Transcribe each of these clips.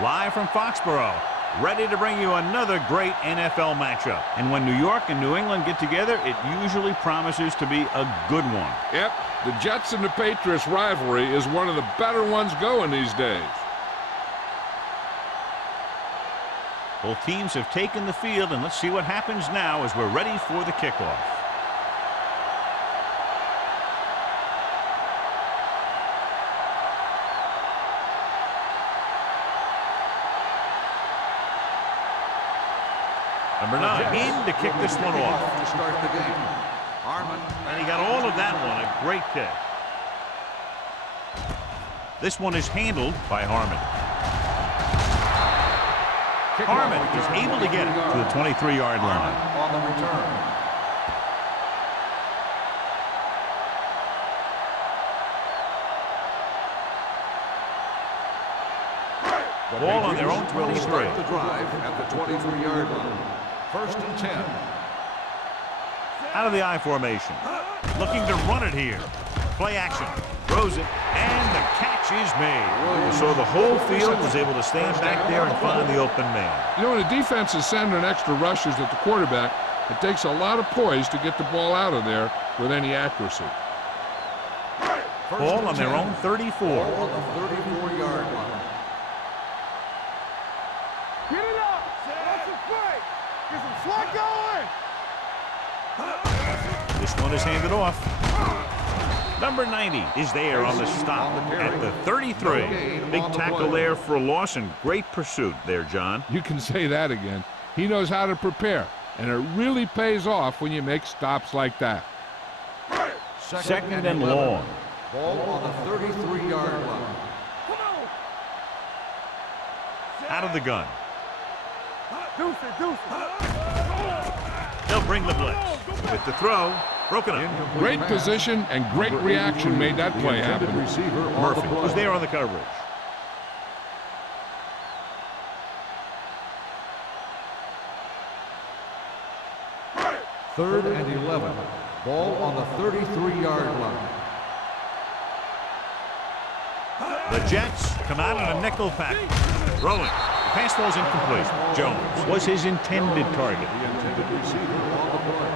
Live from Foxborough, ready to bring you another great NFL matchup. And when New York and New England get together, it usually promises to be a good one. Yep, the Jets and the Patriots rivalry is one of the better ones going these days. Both teams have taken the field, and let's see what happens now as we're ready for the kickoff. Number 9 in to kick this one off. To start the game. Harmon. And he got all of that one. A great kick. This one is handled by Harmon. Harmon is able to get it to the 23-yard line. On the return. Ball on their own 23. Start the drive at the 23-yard line. 1st and 10. Out of the I formation. Looking to run it here. Play action. Throws it. And the catch is made. So the whole field was able to stand back there and find the open man. You know, when the defense is sending extra rushers at the quarterback, it takes a lot of poise to get the ball out of there with any accuracy. Ball on their own 34. Ball on the 34-yard line. Get it up! That's a play! Get some slack going! This one is handed off. Number 90 is there on the stop at the 33. Big tackle there for a loss and great pursuit there, John. You can say that again. He knows how to prepare, and it really pays off when you make stops like that. Second and long. Ball on the 33-yard line. Out of the gun. Deuce it. They'll bring the blitz. With the throw, broken up. Great position and great reaction made that play happen. Murphy was there on the coverage. Third and 11. Ball on the 33-yard line. The Jets come out in a nickel package. Throwing. Pass falls incomplete. Jones was his intended target. The intended receiver on the play.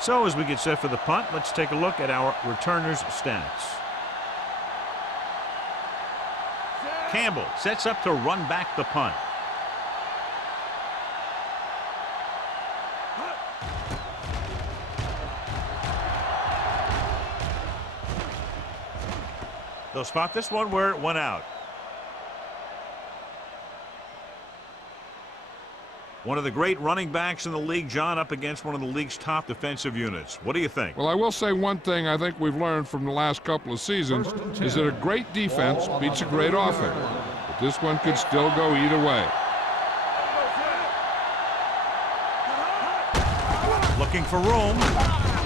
So as we get set for the punt, let's take a look at our returners' stats. Campbell sets up to run back the punt. They'll spot this one where it went out. One of the great running backs in the league, John, up against one of the league's top defensive units. What do you think? Well, I will say one thing I think we've learned from the last couple of seasons is that a great defense beats a great offense. But this one could still go either way. Looking for room.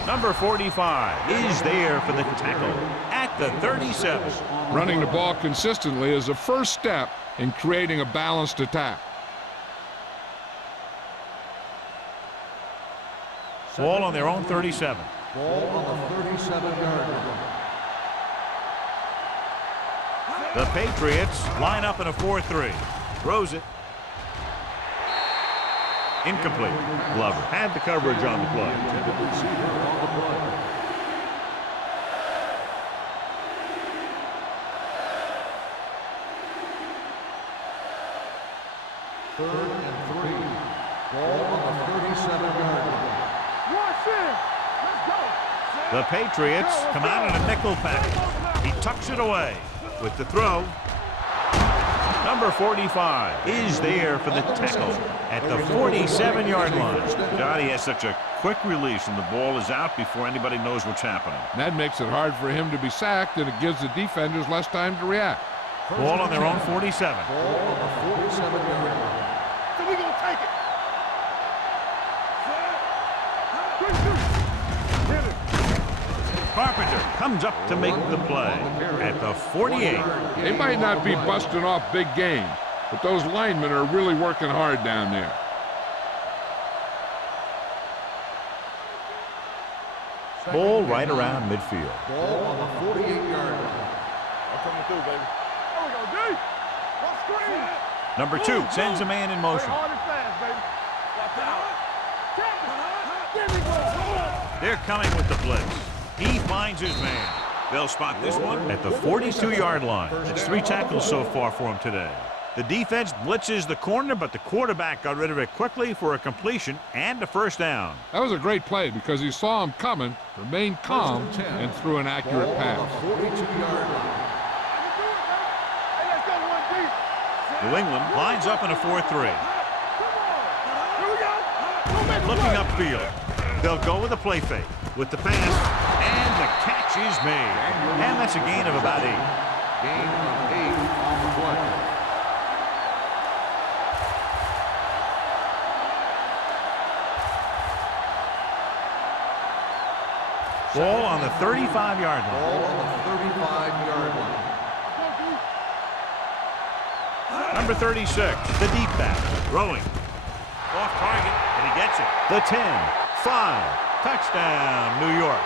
Number 45 is there for the tackle at the 37. Running the ball consistently is the first step in creating a balanced attack. Ball on their own 37. Ball on the 37-yard line. The Patriots line up in a 4-3. Throws it. Incomplete. Glover had the coverage on the play. Intended receiver on the play. Third and 3. Ball on the 37-yard line. The Patriots come out in a nickel package. He tucks it away with the throw. Number 45 is there for the tackle at the 47-yard line. God, he has such a quick release, and the ball is out before anybody knows what's happening. That makes it hard for him to be sacked, and it gives the defenders less time to react. Ball on their own 47. Ball on the 47-yard line. So we gonna take it. Carpenter comes up to make the play at the 48. They might not be busting off big games, but those linemen are really working hard down there. Ball right around midfield. Ball on the 48-yard line. I'm coming through, baby. There we go, D. One screen. Number 2 sends a man in motion. Hard and fast, baby. Watch out. There we go. They're coming with the blitz. He finds his man. They'll spot this one at the 42-yard line. It's 3 tackles so far for him today. The defense blitzes the corner, but the quarterback got rid of it quickly for a completion and a first down. That was a great play because he saw him coming, remained calm, and threw an accurate Ball on pass. the 42-yard line. Hey, let's go one deep. New England lines up in a 4-3. Come on. Here we go. Don't make a Looking play. upfield. They'll go with a play fake. With the pass, and the catch is made. And that's a gain of about 8. Gain of 8 on the play. Ball on the 35-yard line. Ball on the 35-yard line. Number 36, the deep back, throwing. Off target, and he gets it. The 10, 5, touchdown, New York.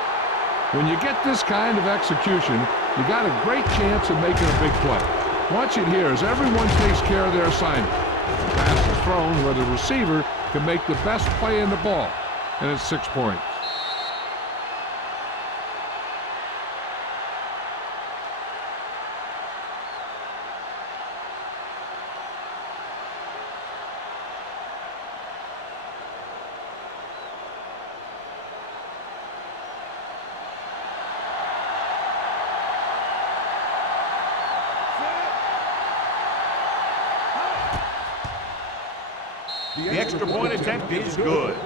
When you get this kind of execution, you got a great chance of making a big play. Watch it here as everyone takes care of their assignment. The pass is thrown where the receiver can make the best play in the ball, and it's 6 points. The extra point attempt is good.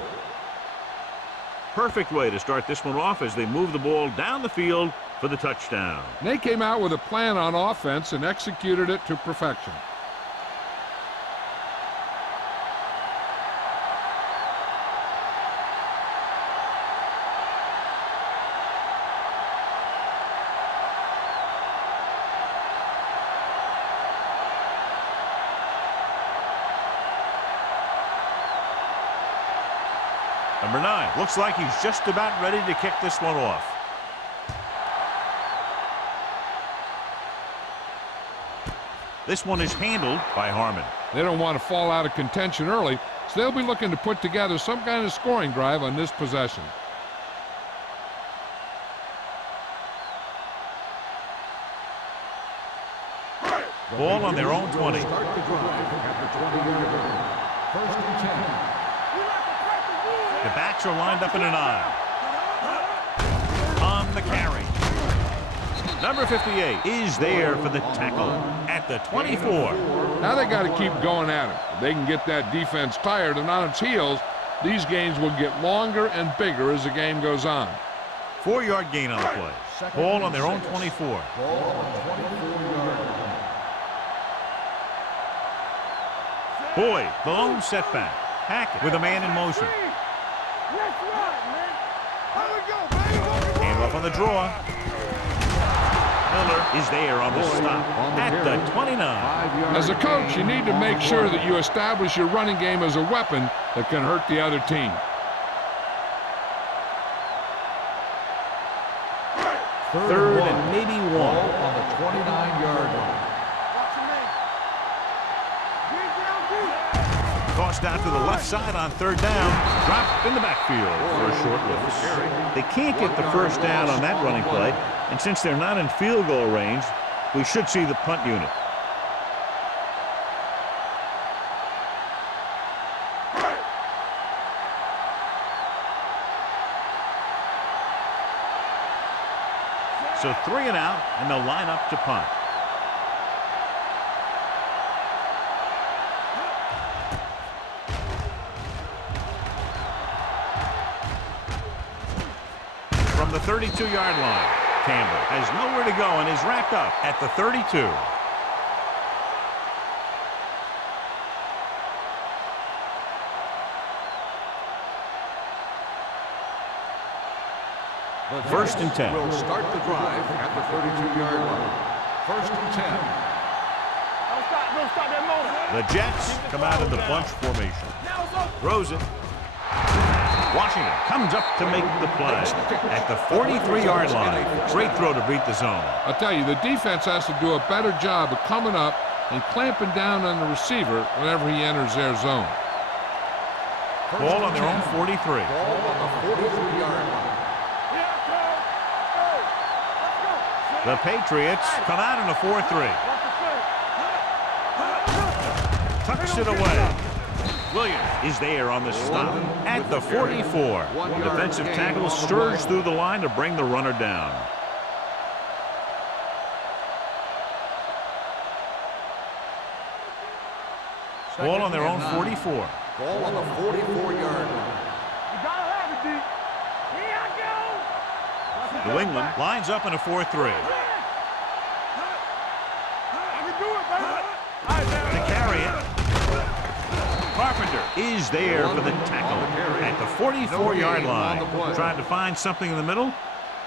Perfect way to start this one off as they move the ball down the field for the touchdown. They came out with a plan on offense and executed it to perfection. Number 9 looks like he's just about ready to kick this one off. This one is handled by Harmon. They don't want to fall out of contention early, so they'll be looking to put together some kind of scoring drive on this possession. Ball on their own 20. Start the drive at the 20-yard line. First and 10. The backs are lined up in an eye. On the carry. Number 58 is there for the tackle at the 24. Now they got to keep going at it. If they can get that defense tired and on its heels, these games will get longer and bigger as the game goes on. 4-yard gain on the play. Ball on their own 24. Ball on the 24-yard line. Boyd, the lone setback. Hackett with a man in motion. Hand off on the draw. Miller is there on the stop at the 29. As a coach, you need to make sure that you establish your running game as a weapon that can hurt the other team. Third and maybe 1. Ball on the 29-yard line. Tossed out to the left side on 3rd down. Dropped in the backfield for a short loss. They can't get the first down on that running play, and since they're not in field goal range, we should see the punt unit. So 3 and out, and they'll line up to punt. From the 32-yard line, Campbell has nowhere to go and is wrapped up at the 32. First and 10. Will start the drive at the 32-yard line. First and 10. Don't stop that motor. The Jets come out of the bunch formation. Throws it. Washington comes up to make the play at the 43-yard line. Great throw to beat the zone. I'll tell you, the defense has to do a better job of coming up and clamping down on the receiver whenever he enters their zone. Ball on their own 43. Ball on the 43-yard line. The Patriots come out in a 4-3. Tucks it away. Williams is there on the stop at the 44. Defensive tackle stirs through the line to bring the runner down. Ball on their own 44. Ball on the 44-yard line. You gotta have it, D. Here I go. New England lines up in a 4-3. I can do it, baby. All right, man. To carry it. Carpenter is there for the tackle at the 44-yard line. Trying to find something in the middle.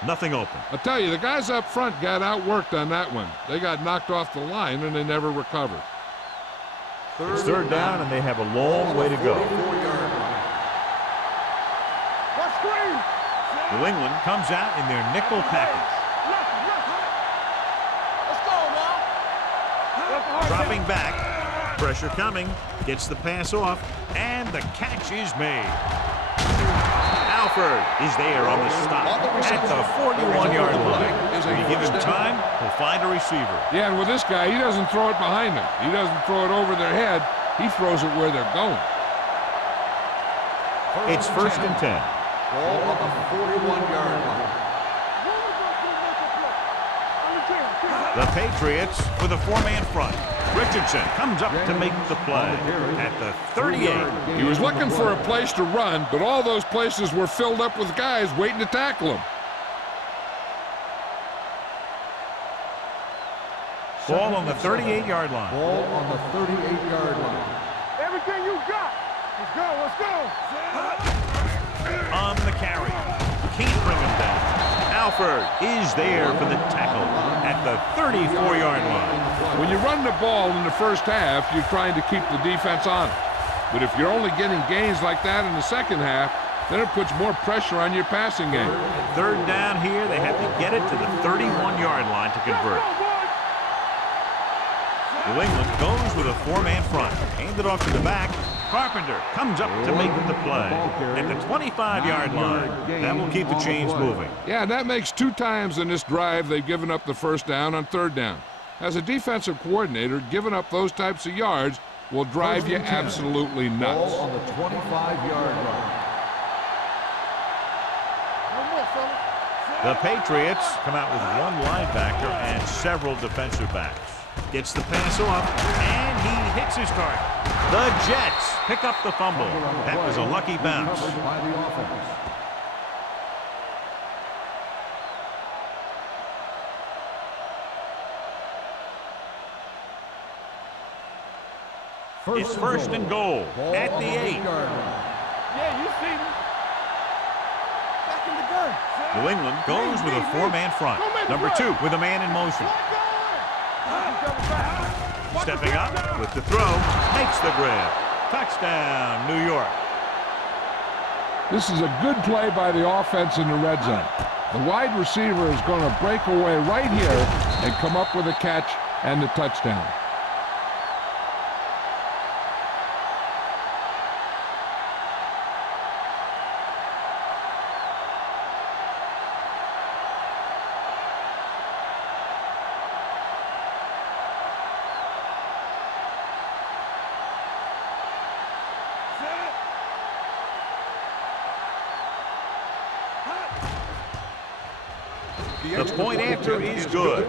Nothing open. I'll tell you, the guys up front got outworked on that one. They got knocked off the line and they never recovered. It's third down, and they have a long way to go. New England comes out in their nickel package. Dropping back, pressure coming, gets the pass off, and the catch is made. Alford is there on the stop at the 41-yard line. When you give him time, he'll find a receiver. Yeah, and with this guy, he doesn't throw it behind them. He doesn't throw it over their head. He throws it where they're going. It's first and 10. Ball on the 41-yard line. The Patriots with a four-man front. Richardson comes up to make the play at the 38. He was looking for a place to run, but all those places were filled up with guys waiting to tackle him. Ball on the 38-yard line. Ball on the 38-yard line. Everything you got. Let's go, let's go. On the carry. Can't bring him down. Alford is there for the tackle at the 34-yard line. When you run the ball in the first half, you're trying to keep the defense on it. But if you're only getting gains like that in the second half, then it puts more pressure on your passing game. Third down here, they have to get it to the 31-yard line to convert. New England goes with a four-man front. Handed off to the back. Carpenter comes up to make the play at the 25-yard line. That will keep the chains moving. Yeah, and that makes 2 times in this drive they've given up the first down on third down. As a defensive coordinator, giving up those types of yards will drive you absolutely nuts. Ball on the 25-yard line. The Patriots come out with one linebacker and several defensive backs. Gets the pass off, and he hits his target. The Jets pick up the fumble. That was a lucky bounce. By the offense. It's first and goal at the 8. Yeah, you see me. Back in the gun. New England goes with a four-man front. Number 2 with a man in motion. Stepping up with the throw, makes the grab. Touchdown, New York. This is a good play by the offense in the red zone. The wide receiver is going to break away right here and come up with a catch and the touchdown. The point after is good.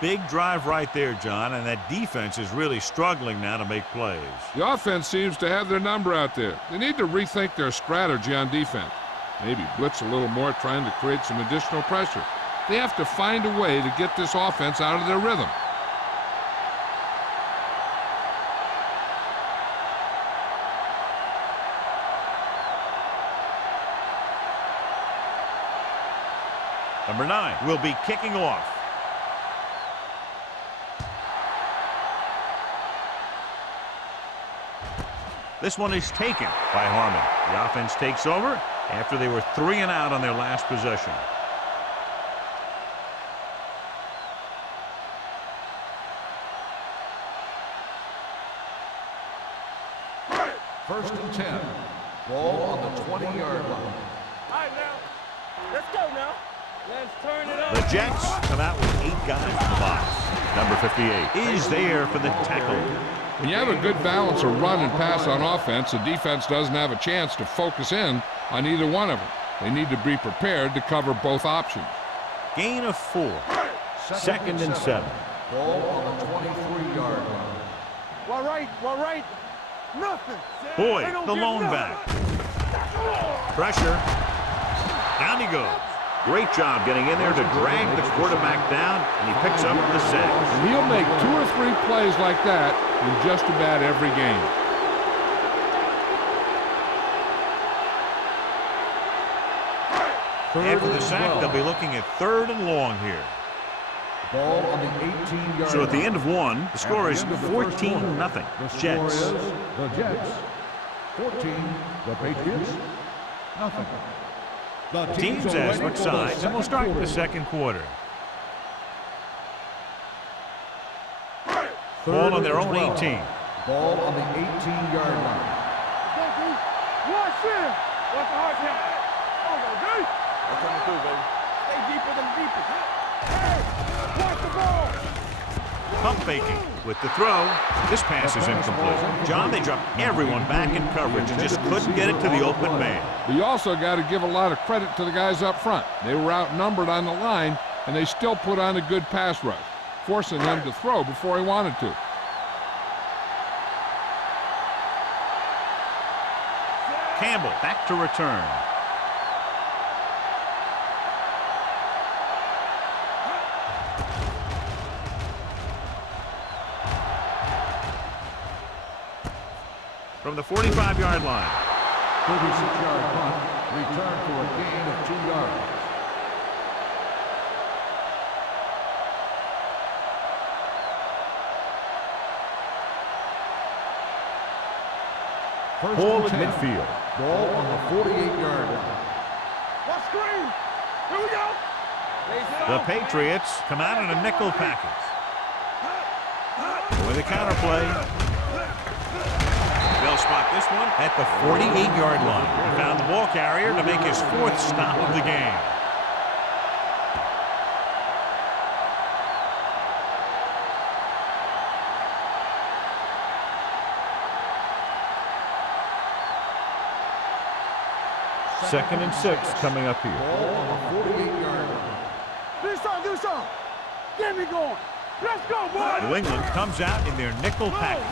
Big drive right there, John, and that defense is really struggling now to make plays. The offense seems to have their number out there. They need to rethink their strategy on defense. Maybe blitz a little more, trying to create some additional pressure. They have to find a way to get this offense out of their rhythm. Number 9 will be kicking off. This one is taken by Harmon. The offense takes over. after they were 3 and out on their last possession. First and 10. Ball on the 20-yard line. All right, now. Let's go now. Let's turn it up. The Jets come out with 8 guys in the box. Number 58 is there for the tackle. When you have a good balance of run and pass on offense, the defense doesn't have a chance to focus in on either one of them. They need to be prepared to cover both options. Gain of 4. Second and 7. Ball on the 23-yard line. Well, right. Nothing. Boyd, They don't the get lone nothing. back. Pressure. Down he goes. Great job getting in there to drag the quarterback down, and he picks up the sack. And he'll make 2 or 3 plays like that in just about every game. After the sack, they'll be looking at 3rd and long here. Ball on the 18-yard So at the line. end of 1, the score is 14-0. The Jets. score is the Jets 14, the Patriots nothing. The Teams are as ready switch for the sides, and we'll start second the second quarter. Ball on their own 18. Ball on the 18-yard line. Watch it. Watch the hard count. Oh, no, dude. That's coming through, baby. Stay deeper than deeper. Hey, watch the ball. Pump faking with the throw. This pass is incomplete. John, they dropped everyone back in coverage and just couldn't get it to the open man. But you also got to give a lot of credit to the guys up front. They were outnumbered on the line, and they still put on a good pass rush, forcing him to throw before he wanted to. Campbell back to return. From the 45-yard line. 36-yard punt, return for a gain of 2 yards. First Ball and at 10. midfield. Ball on the 48-yard line. Watch screen. Here we go. The Patriots come out in a nickel package. With a counter play. They'll spot this one at the 48-yard line. He found the ball carrier to make his 4th stop of the game. Second and 6 coming up here. Ball on the 48-yard line. Do something. Get me going. Let's go, boy. New England comes out in their nickel package.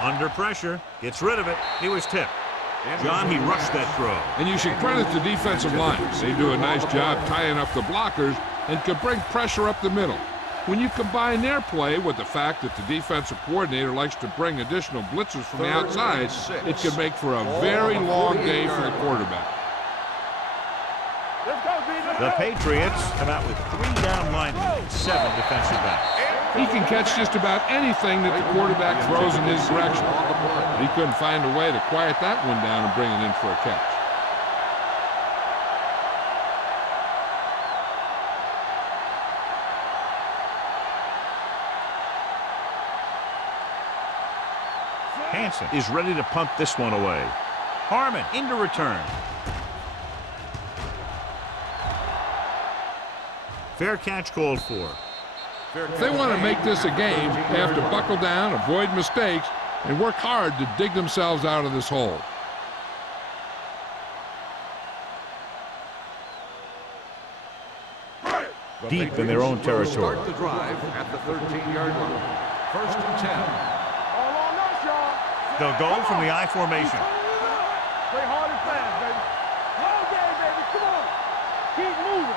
Under pressure, gets rid of it. He was tipped. John, he rushed that throw. And you should credit the defensive lines. They do a nice job tying up the blockers and can bring pressure up the middle. When you combine their play with the fact that the defensive coordinator likes to bring additional blitzers from the outside, it can make for a very long day for the quarterback. Let's go, B. The Patriots come out with 3 down linemen and 7 defensive backs. He can catch just about anything that the quarterback throws in his direction. He couldn't find a way to quiet that one down and bring it in for a catch. Hansen is ready to punt this one away. Harmon into return. Fair catch called for. If they want to make this a game, they have to buckle down, avoid mistakes, and work hard to dig themselves out of this hole. Deep in their own territory. Start the drive at the 13-yard line. First and 10. All on us, y'all. They'll go from the I formation. Play hard and fast, baby. All day, baby. Come on. Keep moving.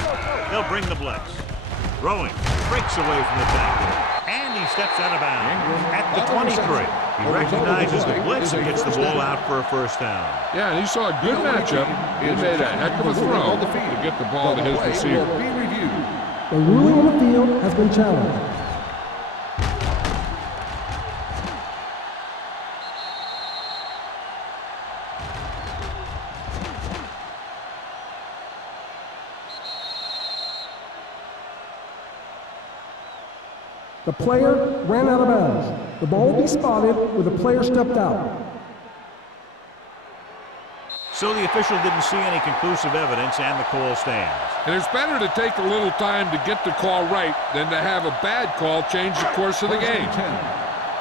Go. They'll bring the blitz. Throwing. Breaks away from the tackle. And he steps out of bounds at the 23. He recognizes the blitz and gets the ball out for a first down. Yeah, and he saw a good matchup. He made a heck of a throw to get the ball to his receiver. Be reviewed. The ruling on the field has been challenged. The player ran out of bounds. The ball will be spotted where the player stepped out. So the official didn't see any conclusive evidence, and the call stands. And it's better to take a little time to get the call right than to have a bad call change the course of the First and game. 10.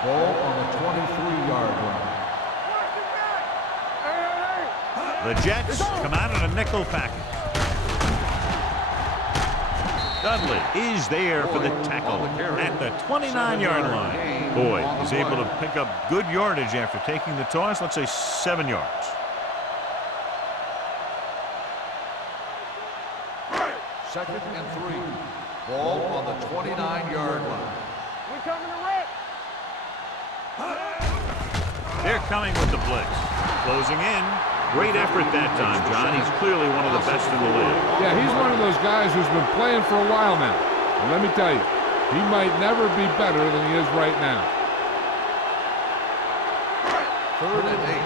Ball on the 23-yard line. The Jets come out in a nickel package. Dudley is there for the tackle at the 29-yard line. Boyd is able to pick up good yardage after taking the toss, let's say 7 yards. Second and 3. Ball on the 29-yard line. We coming to wreck. They're coming with the blitz. Closing in. Great effort that time, John. He's clearly one of the best in the league. Yeah, he's one of those guys who's been playing for a while now. And let me tell you, he might never be better than he is right now. Third and 8.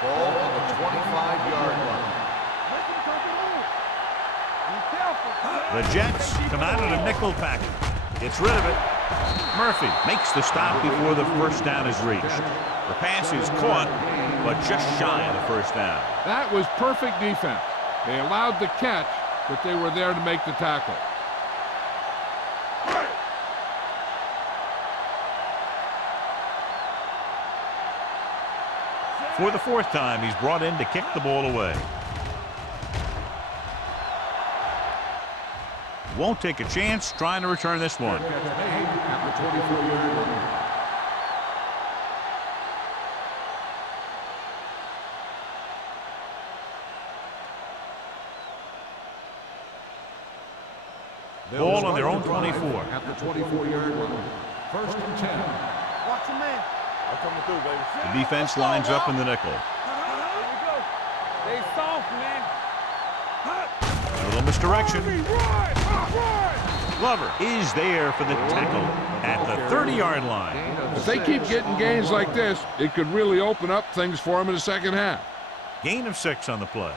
Ball on the 25-yard line. The Jets come out in a nickel package. Gets rid of it. Murphy makes the stop before the first down is reached. The pass is caught, but just shy of the first down. That was perfect defense. They allowed the catch, but they were there to make the tackle. For the fourth time, he's brought in to kick the ball away. Won't take a chance trying to return this one. Catch made at the 24-yard line. Ball on their own 24. At the 24-yard line. First and 10. Watch your man. I'm coming through, baby. The defense lines up in the nickel. Here we go. They soft, man. A little misdirection. Run! Glover is there for the tackle at the 30-yard line. If they keep getting gains like this, it could really open up things for them in the second half. Gain of 6 on the play.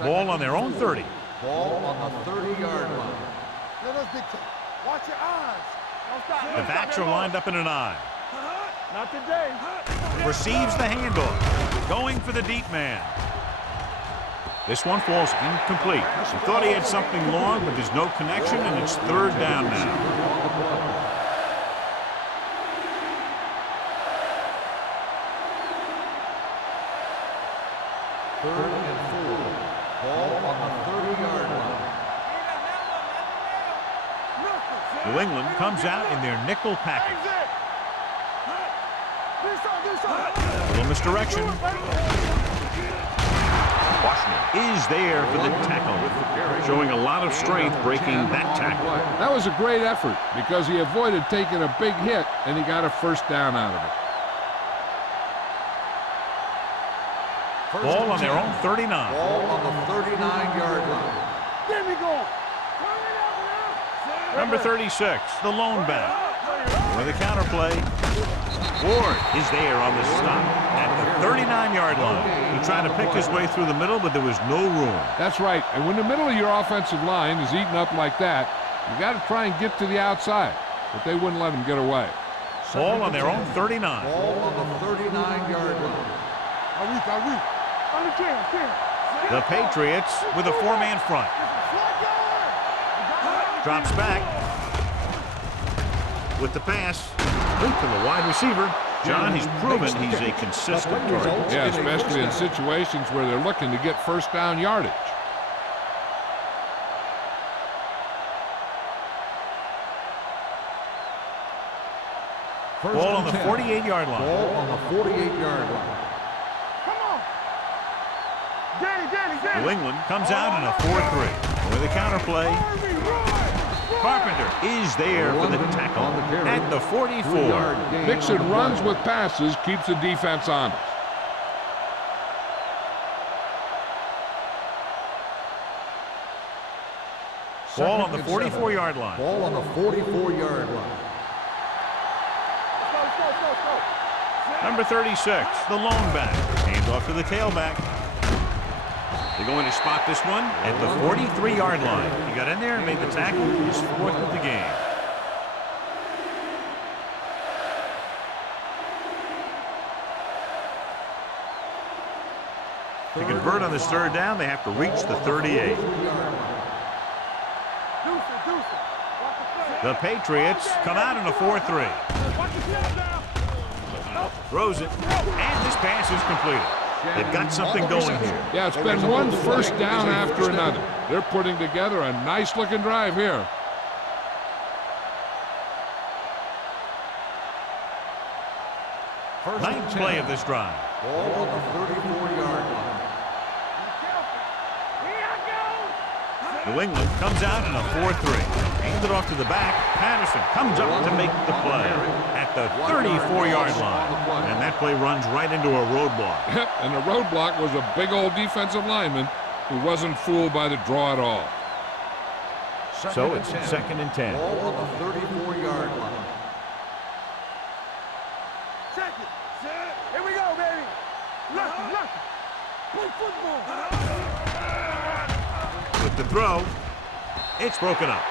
Ball on their own 30. Ball on the 30-yard line. Let us dictate. Watch your eyes. Don't stop. The backs are lined up in an eye. Not today. Receives the handoff. Going for the deep man. This one falls incomplete. He thought he had something long, but there's no connection, and it's third down now. Third and 4. Ball on the 30-yard line. New England comes out in their nickel package. A little misdirection. Washington is there for the tackle, showing a lot of strength breaking that tackle. That was a great effort because he avoided taking a big hit and he got a first down out of it. Ball on their own 39. Ball on the 39-yard line. There we go. Number 36, the lone back. With a counterplay. Ward is there on the stop at the 39-yard line. He tried to pick his way through the middle, but there was no room. That's right. And when the middle of your offensive line is eaten up like that, you got to try and get to the outside. But they wouldn't let him get away. Ball on their own 39. Ball on the 39-yard line. The Patriots with a 4-man front. Drops back with the pass. To the wide receiver. John, he's proven he's a consistent target. Yeah, especially in situations where they're looking to get first down yardage. Ball on the 48-yard line. Ball on the 48-yard line. Come on. Danny. New England comes out in a 4-3. With a counterplay. Carpenter is there for the tackle at the 44. Mixing runs with passes keeps the defense honest. Ball on the 44-yard line. Ball on the 44-yard line. Number 36, the lone back. Hands off to the tailback. They're going to spot this one at the 43-yard line. He got in there and made the tackle. His 4th of the game. To convert on this 3rd down, they have to reach the 38. The Patriots come out in a 4-3. Throws it, and this pass is completed. They've got something going here. Yeah, it's been one 1st down after another. They're putting together a nice-looking drive here. Ninth play of this drive. Ball on the 34-yard line. New England comes out in a 4-3. Hands it off to the back. Patterson comes up to make the play at the 34-yard line. And that play runs right into a roadblock. Yep, and the roadblock was a big old defensive lineman who wasn't fooled by the draw at all. So it's 2nd and 10. Ball on the 34-yard line. Second. Here we go, baby. Lucky. Play football. With the throw, it's broken up.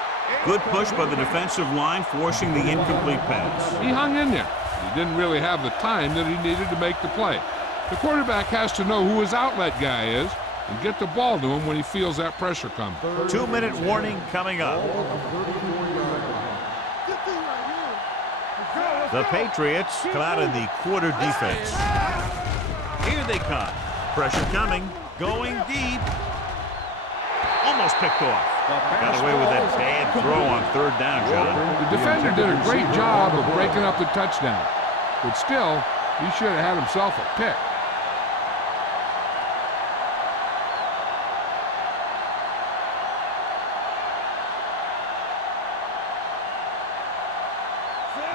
Good push by the defensive line, forcing the incomplete pass. He hung in there. He didn't really have the time that he needed to make the play. The quarterback has to know who his outlet guy is and get the ball to him when he feels that pressure coming. 2-minute warning coming up. The Patriots come out in the quarter defense. Here they come. Pressure coming, going deep. Almost picked off. Got away with that bad throw on 3rd down, John. The defender did a great job of breaking up the touchdown. But still, he should have had himself a pick.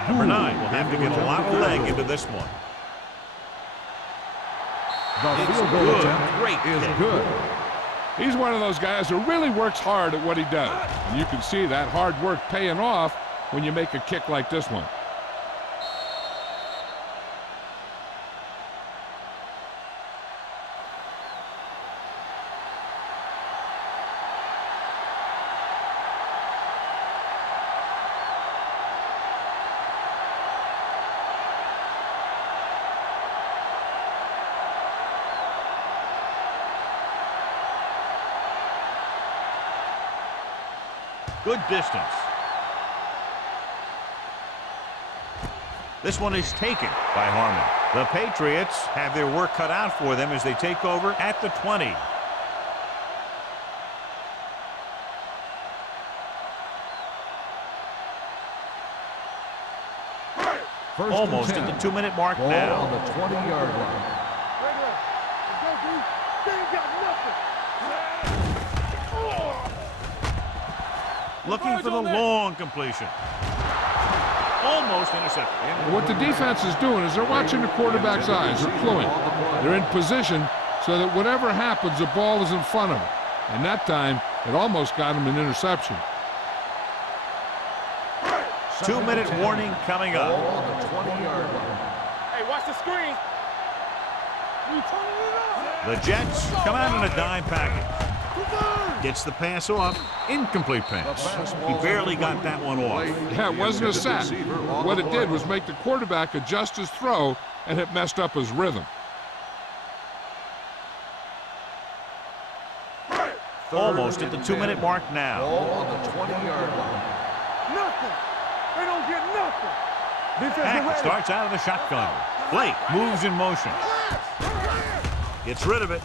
Number 9 will have to get a lot of leg into this one. The It's field goal good. attempt Great is kick. good. He's one of those guys who really works hard at what he does. And you can see that hard work paying off when you make a kick like this one. Good distance. This one is taken by Harmon. The Patriots have their work cut out for them as they take over at the 20. Almost at the 2-minute mark Ball now. on the 20-yard line. Looking for the long completion. Almost intercepted. What the defense is doing is they're watching the quarterback's eyes. They're cluing. They're in position so that whatever happens, the ball is in front of them. And that time, it almost got him an interception. 2-minute warning coming Ball up. on the 20-yard line. Hey, watch the screen. The Jets come out in a dime package. Gets the pass off. Incomplete pass. He barely got that one off. Yeah, it wasn't a sack. What it did was make the quarterback adjust his throw, and it messed up his rhythm. Almost at the 2-minute mark now. Ball on the 20-yard line. Nothing. They don't get nothing. Hackett starts out of the shotgun. Blake moves in motion. Gets rid of it.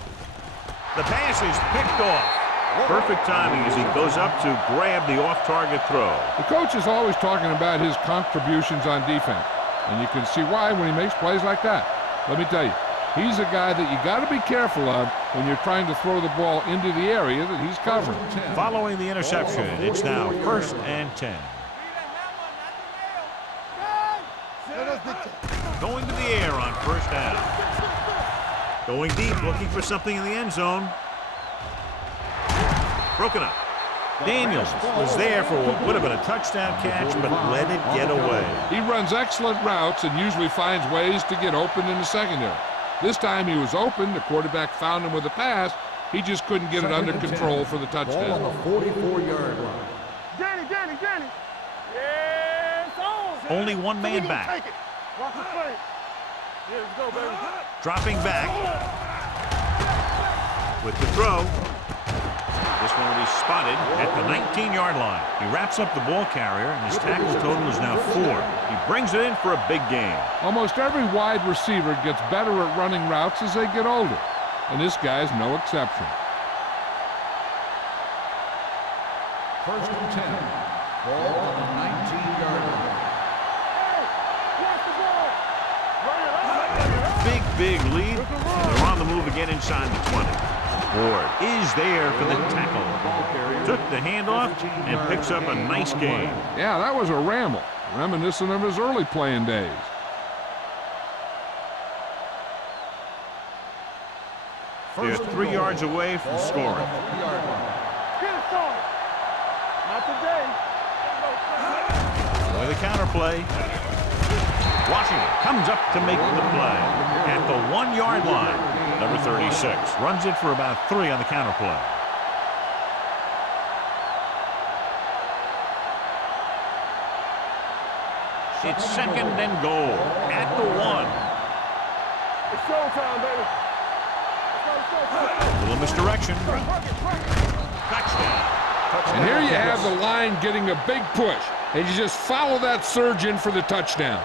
The pass is picked off. Perfect timing as he goes up to grab the off-target throw. The coach is always talking about his contributions on defense, and you can see why when he makes plays like that. Let me tell you, he's a guy that you got to be careful of when you're trying to throw the ball into the area that he's covering. Following the interception, it's now 1st and 10. Going to the air on 1st down. Going deep, looking for something in the end zone. Broken up. Daniels was there for what would have been a touchdown catch, but let it get away. He runs excellent routes and usually finds ways to get open in the secondary. This time he was open, the quarterback found him with a pass, He just couldn't get it under control for the Ball on touchdown. the 44-yard line. Danny. Yeah, it's on. Only one man Take back. it. Watch the play. Yeah, let's go, baby. Dropping back. With the throw. This one will be spotted at the 19-yard line. He wraps up the ball carrier, and his tackle total is now 4. He brings it in for a big gain. Almost every wide receiver gets better at running routes as they get older, and this guy's no exception. First and 10. Ball on the 19-yard line. Big lead. They're on the move again inside the 20. Ward is there for the tackle. Took the handoff and picks up a nice gain. Yeah, that was a ramble, reminiscent of his early playing days. They're 3 yards away from scoring. Not today. With a counter play. Washington comes up to make the play at the 1-yard line. Number 36 runs it for about 3 on the counter play. It's 2nd and goal at the 1. It's showtime, baby. Little misdirection. Touchdown. And here you have the line getting a big push, and you just follow that surge in for the touchdown.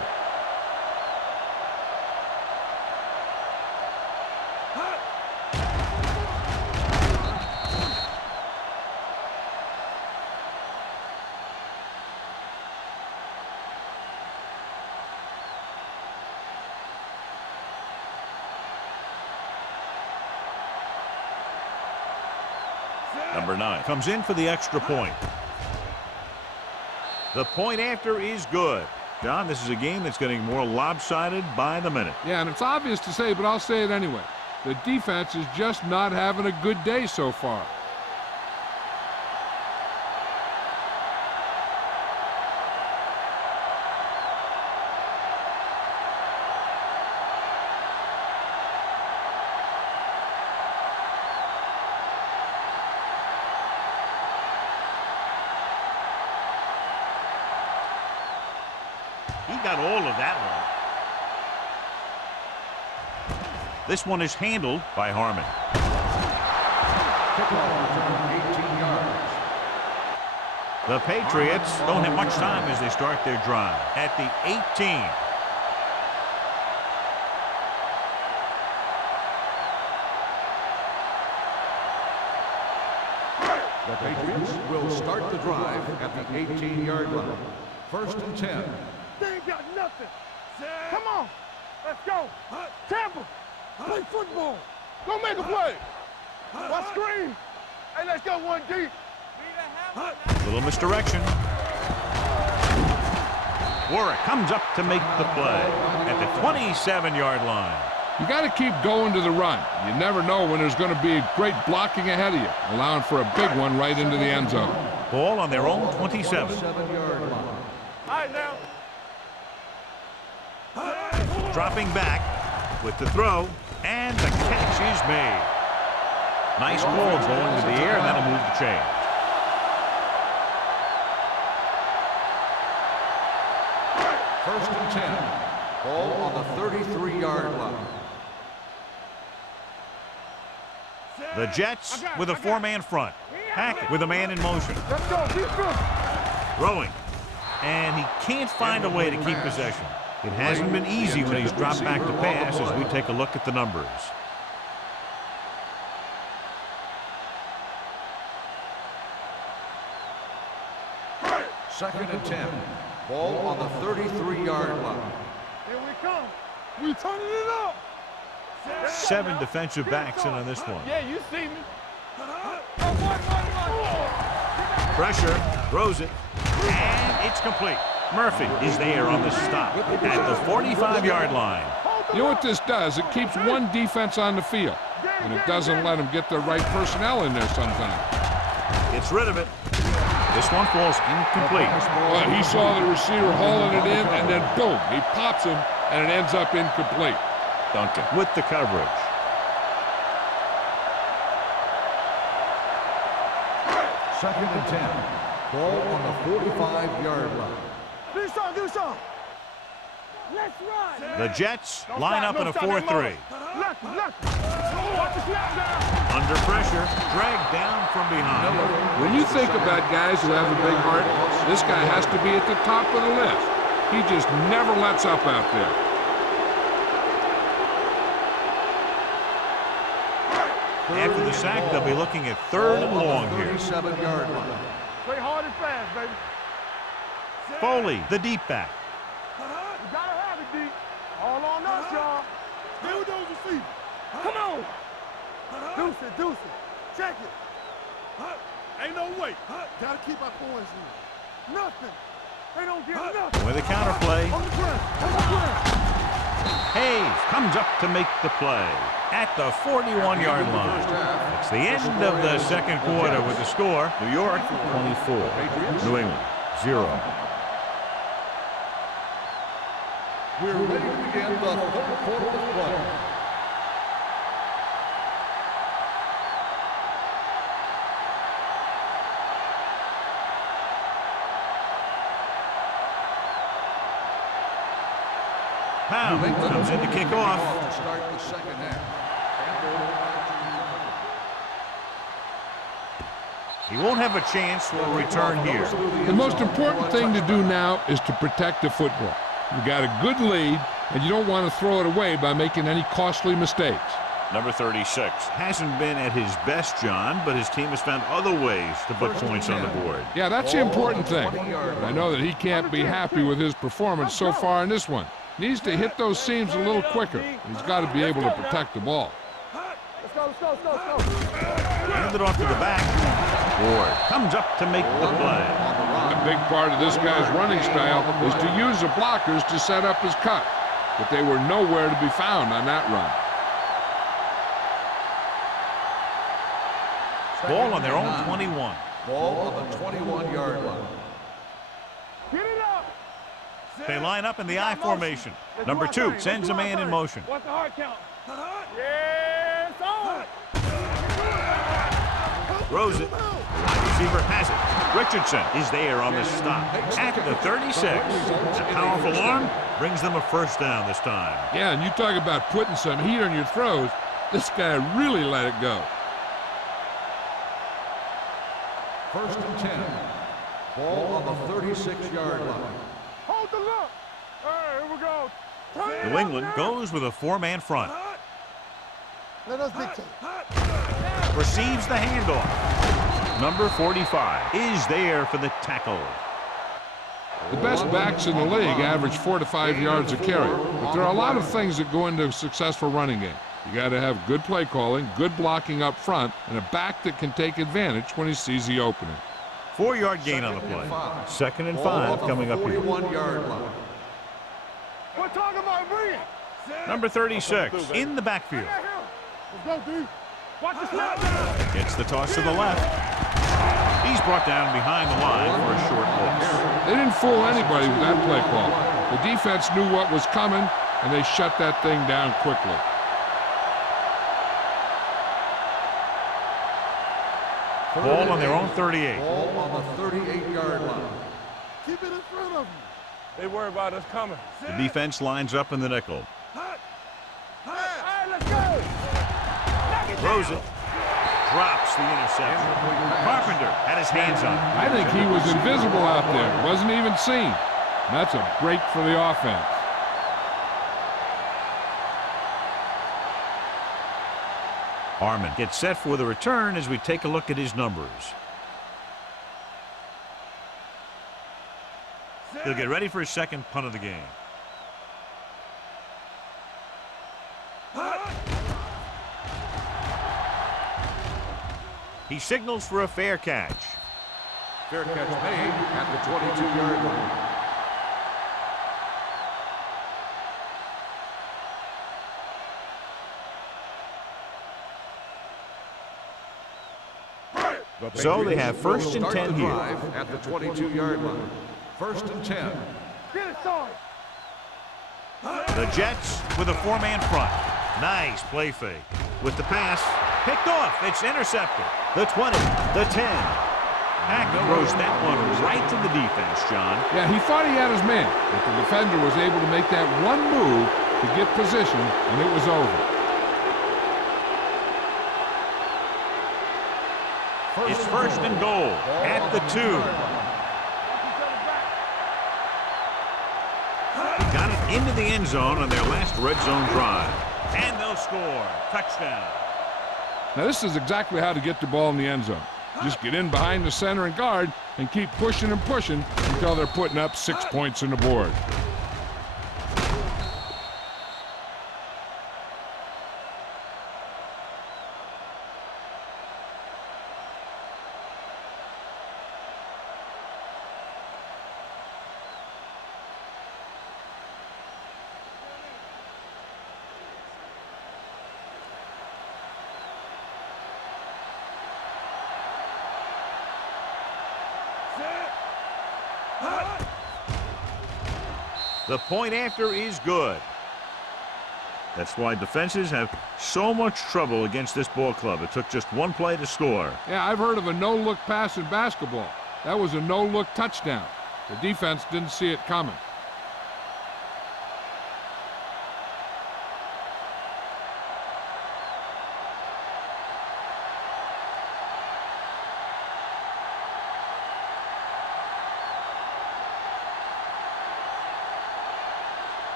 Number 9 comes in for the extra point. The point after is good. John, this is a game that's getting more lopsided by the minute. Yeah, and it's obvious to say, but I'll say it anyway. The defense is just not having a good day so far. He got all of that one. This one is handled by Harmon. Kickoff return 18 yards. The Patriots don't have much time as they start their drive at the 18. The Patriots will start the drive at the 18-yard line. First and 10. They ain't got nothing. Come on. Let's go. Tampa. Play football. Go make a play. Watch screen. Hey, let's go 1D. Little misdirection. Warwick comes up to make the play at the 27-yard line. You got to keep going to the run. You never know when there's going to be great blocking ahead of you, allowing for a big one right into the end zone. Ball on their own 27. 7-yard line. All right, now. Dropping back with the throw, and the catch is made. Nice ball going to the air, and that'll move the chain. First and 10. Ball on the 33-yard line. The Jets with a 4-man front. Hackett with a man in motion. Let's go. Defense. Throwing. And he can't find a way to keep possession. It hasn't been easy when he's dropped back to pass as we take a look at the numbers. Second and 10. Ball on the 33-yard line. Here we come. We turning it up. 7 defensive backs in on this one. Yeah, you see me. Pressure, throws it, and it's complete. Murphy is there on the stop at the 45-yard line. You know what this does? It keeps one defense on the field, and it doesn't let them get the right personnel in there sometimes. Gets rid of it. This one falls incomplete. Well, he saw the receiver hauling it in, and then boom, he pops him, and it ends up incomplete. Duncan with the coverage. Second and 10. Ball on the 45-yard line. Do something. Let's run. The Jets line up in a 4-3. Left. Watch the snap down. Under pressure, dragged down from behind. When you think about guys who have a big heart, this guy has to be at the top of the list. He just never lets up out there. After the sack, they'll be looking at 3rd and long here. 37-yard line. Play hard and fast, baby. Foley, the deep back. You gotta have it, D. All on us, y'all. Stay with those receivers. Come on. Deuce it. Check it. Ain't no way. Gotta keep our points in. Nothing. They don't get nothing. With a counter play, On the ground. Hayes comes up to make the play at the 41-yard line. It's the end of the second quarter with the score. New York 24, New England 0. We're ready to begin the third quarter of play. Pound comes in to kick off. To start the second half. He won't have a chance for a return here. The most important thing to do now is to protect the football. You got a good lead, and you don't want to throw it away by making any costly mistakes. Number 36 hasn't been at his best, John, but his team has found other ways to put points on the board. Yeah, that's the important thing. But I know that he can't be happy with his performance so far in this one. Needs to hit those seams a little quicker. He's got to be able to protect the ball. Let's go. Hand it off to the back. Ward comes up to make the play. A big part of this guy's running style is to use the blockers to set up his cut. But they were nowhere to be found on that run. Ball on their own 21. Ball on the 21-yard line. Get it up. They line up in the I formation. Number 2 sends a man in motion. What's the hard count? Yes, on. Throws it. Wide receiver has it. Richardson is there on the stop at the 36. A powerful arm brings them a first down this time. Yeah, and you talk about putting some heat on your throws. This guy really let it go. First and 10. Ball on the 36-yard line. Hold the look. Hey, here we go. New England goes with a 4-man front. Let us dictate. Receives the handoff. Number 45 is there for the tackle. The best backs in the league average 4 to 5 yards a carry. But there are a lot of things that go into a successful running game. You got to have good play calling, good blocking up front, and a back that can take advantage when he sees the opening. 4-yard gain on the play. 2nd and 5 coming up here. 41-yard line. We're talking about bringing. Number 36 in the backfield. Let's go, D. Watch the snap. Gets the toss to the left. He's brought down behind the line for a short loss. They didn't fool anybody with that play call. The defense knew what was coming, and they shut that thing down quickly. Ball on their own 38. Ball on the 38-yard line. Keep it in front of you. They worry about us coming. The defense lines up in the nickel. Hey, let's go. Throws it. Drops the interception. Carpenter had his hands on it. I think he was invisible out there. Wasn't even seen. That's a break for the offense. Harmon gets set for the return as we take a look at his numbers. He'll get ready for his second punt of the game. He signals for a fair catch. Fair catch made at the 22-yard line. So they have 1st and 10 here. At the 22-yard line. 1st and 10. Get it, son. The Jets with a 4-man front. Nice play fake. With the pass, picked off. It's intercepted. The 20, the 10. Hackett throws that one right to the defense, John. Yeah, he thought he had his man, but the defender was able to make that one move to get position, and it was over. It's first and goal at the 2. They got it into the end zone on their last red zone drive. And they'll score. Touchdown. Now, this is exactly how to get the ball in the end zone. Just get in behind the center and guard and keep pushing and pushing until they're putting up 6 points on the board. The point after is good. That's why defenses have so much trouble against this ball club. It took just one play to score. Yeah, I've heard of a no-look pass in basketball. That was a no-look touchdown. The defense didn't see it coming.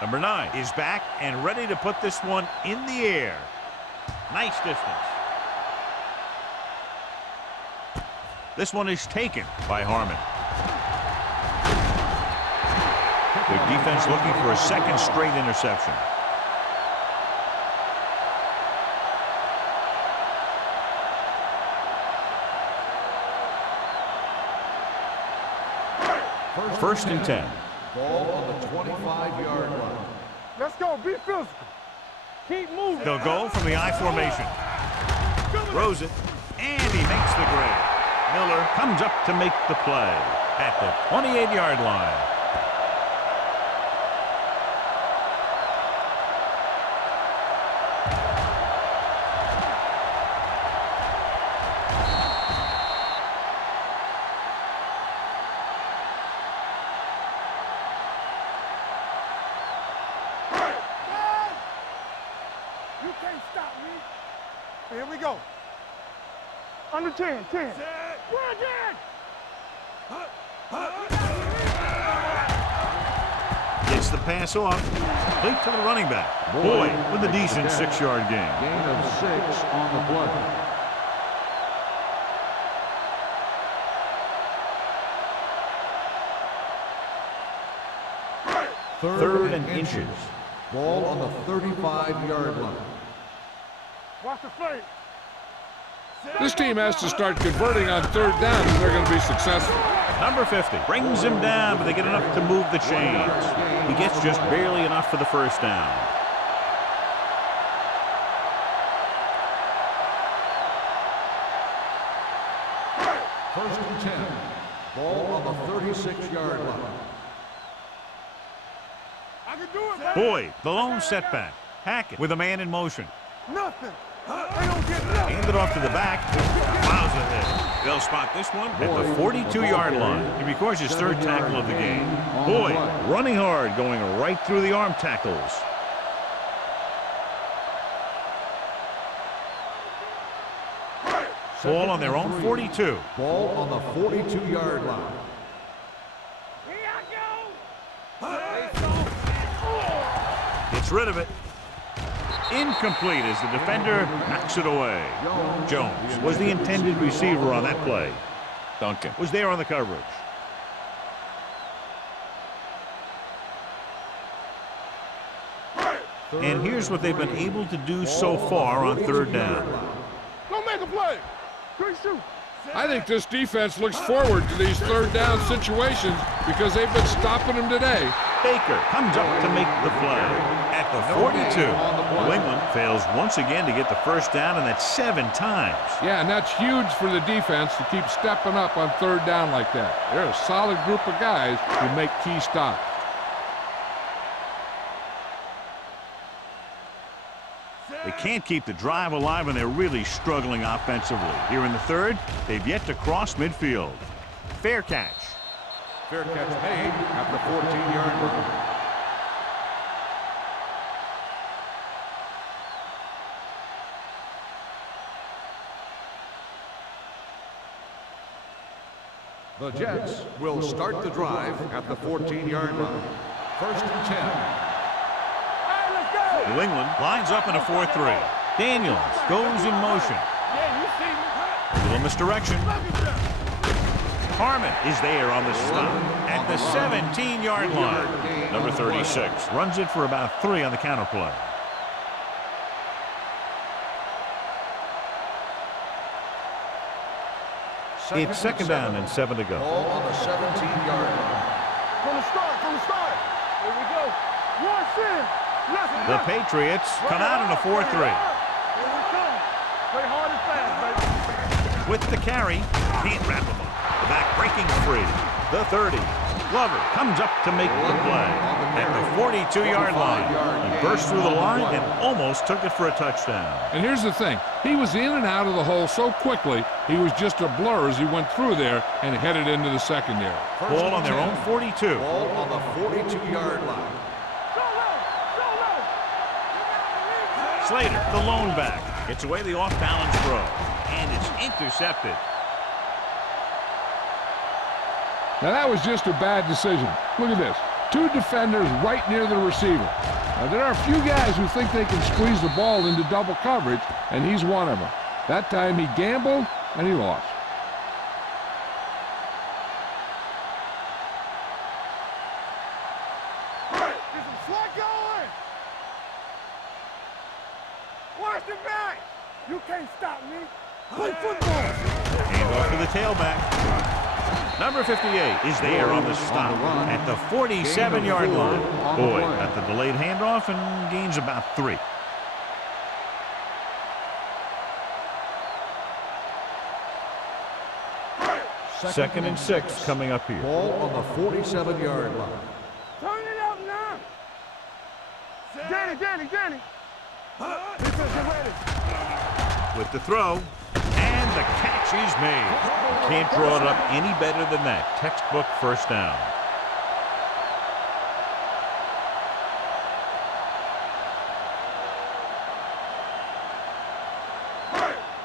Number 9 is back and ready to put this one in the air. Nice distance. This one is taken by Harmon. Good defense looking for a second straight interception. First and 10. Ball on the 25-yard line. Let's go. Be physical. Keep moving. They'll go from the I formation. Throws it, and he makes the grab. Miller comes up to make the play at the 28-yard line. You can't stop me. Here we go. Under 10, 10. Run again. Gets the pass off. Complete to the running back. Boyd with a decent 6-yard gain. Gain of 6 on the play. Third and inches. Ball on the 35-yard line. Watch the play. This team has to start converting on third down if they're going to be successful. Number 50 brings him down, but they get enough to move the chains. He gets just barely enough for the first down. First and 10. Ball on the 36-yard line. I can do it, man. Boyd, the lone setback. Hackett with a man in motion. Nothing. They don't get nothing. Hand it off to the back. Plows ahead. They'll spot this one at the 42-yard line. He records his third tackle of the game. Boyd running hard, going right through the arm tackles. Ball on their own 42. Ball on the 42-yard line. Here I go. Gets rid of it. Incomplete as the defender knocks it away. Jones was the intended receiver on that play. Duncan was there on the coverage. And here's what they've been able to do so far on third down. Don't make a play. Great shoot. I think this defense looks forward to these third down situations because they've been stopping them today. Baker comes up to make the play at the 42. New England fails once again to get the first down, and that's 7 times. Yeah, and that's huge for the defense to keep stepping up on third down like that. They're a solid group of guys who make key stops. They can't keep the drive alive, and they're really struggling offensively. Here in the third, they've yet to cross midfield. Fair catch. Fair catch made at the 14-yard line. The Jets will start the drive at the 14-yard line. First and 10. New England lines up in a 4-3. Daniels goes in motion. A little misdirection. Harmon is there on the stop at the 17-yard line. Number 36 runs it for about 3 on the counterplay. It's second down and 7 to go. Ball on the 17-yard line. From the start. Here we go. The Patriots come out in a 4-3. Here we come. Play hard and fast, baby. With the carry, can't wrap him up. The back breaking free. The 30. Glover comes up to make the play at the 42-yard line. He burst through the line and almost took it for a touchdown. And here's the thing. He was in and out of the hole so quickly, he was just a blur as he went through there and headed into the secondary. Ball on their own 42. Ball on the 42-yard line. Slater, the lone back, gets away the off-balance throw, and it's intercepted. Now that was just a bad decision. Look at this. 2 defenders right near the receiver. Now there are a few guys who think they can squeeze the ball into double coverage, and he's one of them. That time he gambled, and he lost. Watch the back. You can't stop me. Play football. Hand off to the tailback. Number 58 is there on the stop at the 47-yard line. Boyd at the delayed handoff and gains about 3. Second and 6 coming up here. Ball on the 47-yard line. Turn it up now. Danny. Defense, get ready. With the throw, and the catch is made. Can't draw it up any better than that. Textbook first down.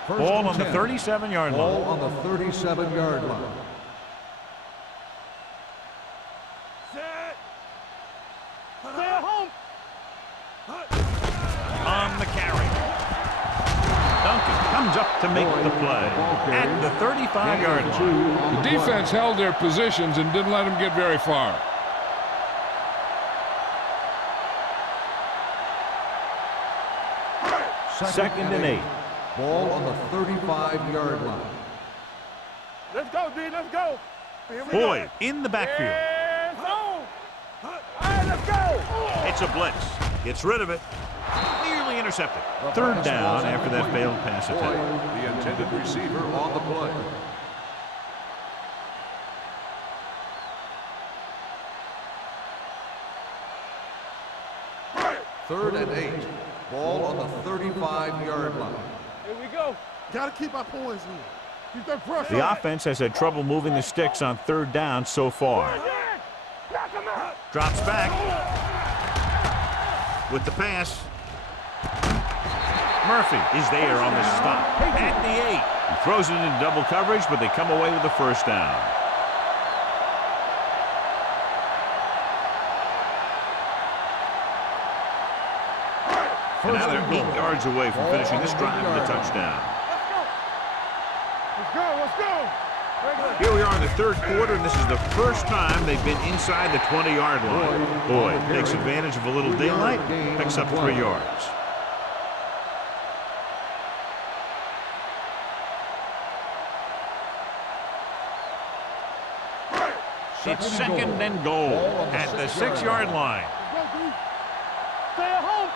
Ball on the 37-yard line. Ball on the 37-yard line. Set. Stay at home. On the carry. Duncan comes up to make the play at the 35-yard line. The defense held their positions and didn't let them get very far. Second and 8. Ball on the 35-yard line. Let's go, D. Let's go. Here we Boyd go. in the backfield. Yes, on. All right, let's go. It's a blitz. Gets rid of it. Clearly intercepted. Third down after that failed pass Boyd, attempt. the intended receiver on the play. Third and 8. Ball on the 35-yard line. Here we go. Got to keep our points in. Keep that pressure. The offense has had trouble moving the sticks on third down so far. Knock him out. Drops back. With the pass. Murphy is there on the stop at the 8. He throws it in double coverage, but they come away with the first down. And now they're 8 yards away from finishing this drive with a touchdown. Let's go. Here we are in the third quarter, and this is the first time they've been inside the 20-yard line. Boyd takes advantage of a little daylight, picks up 3 yards. It's second and goal at the 6-yard line. Stay at home.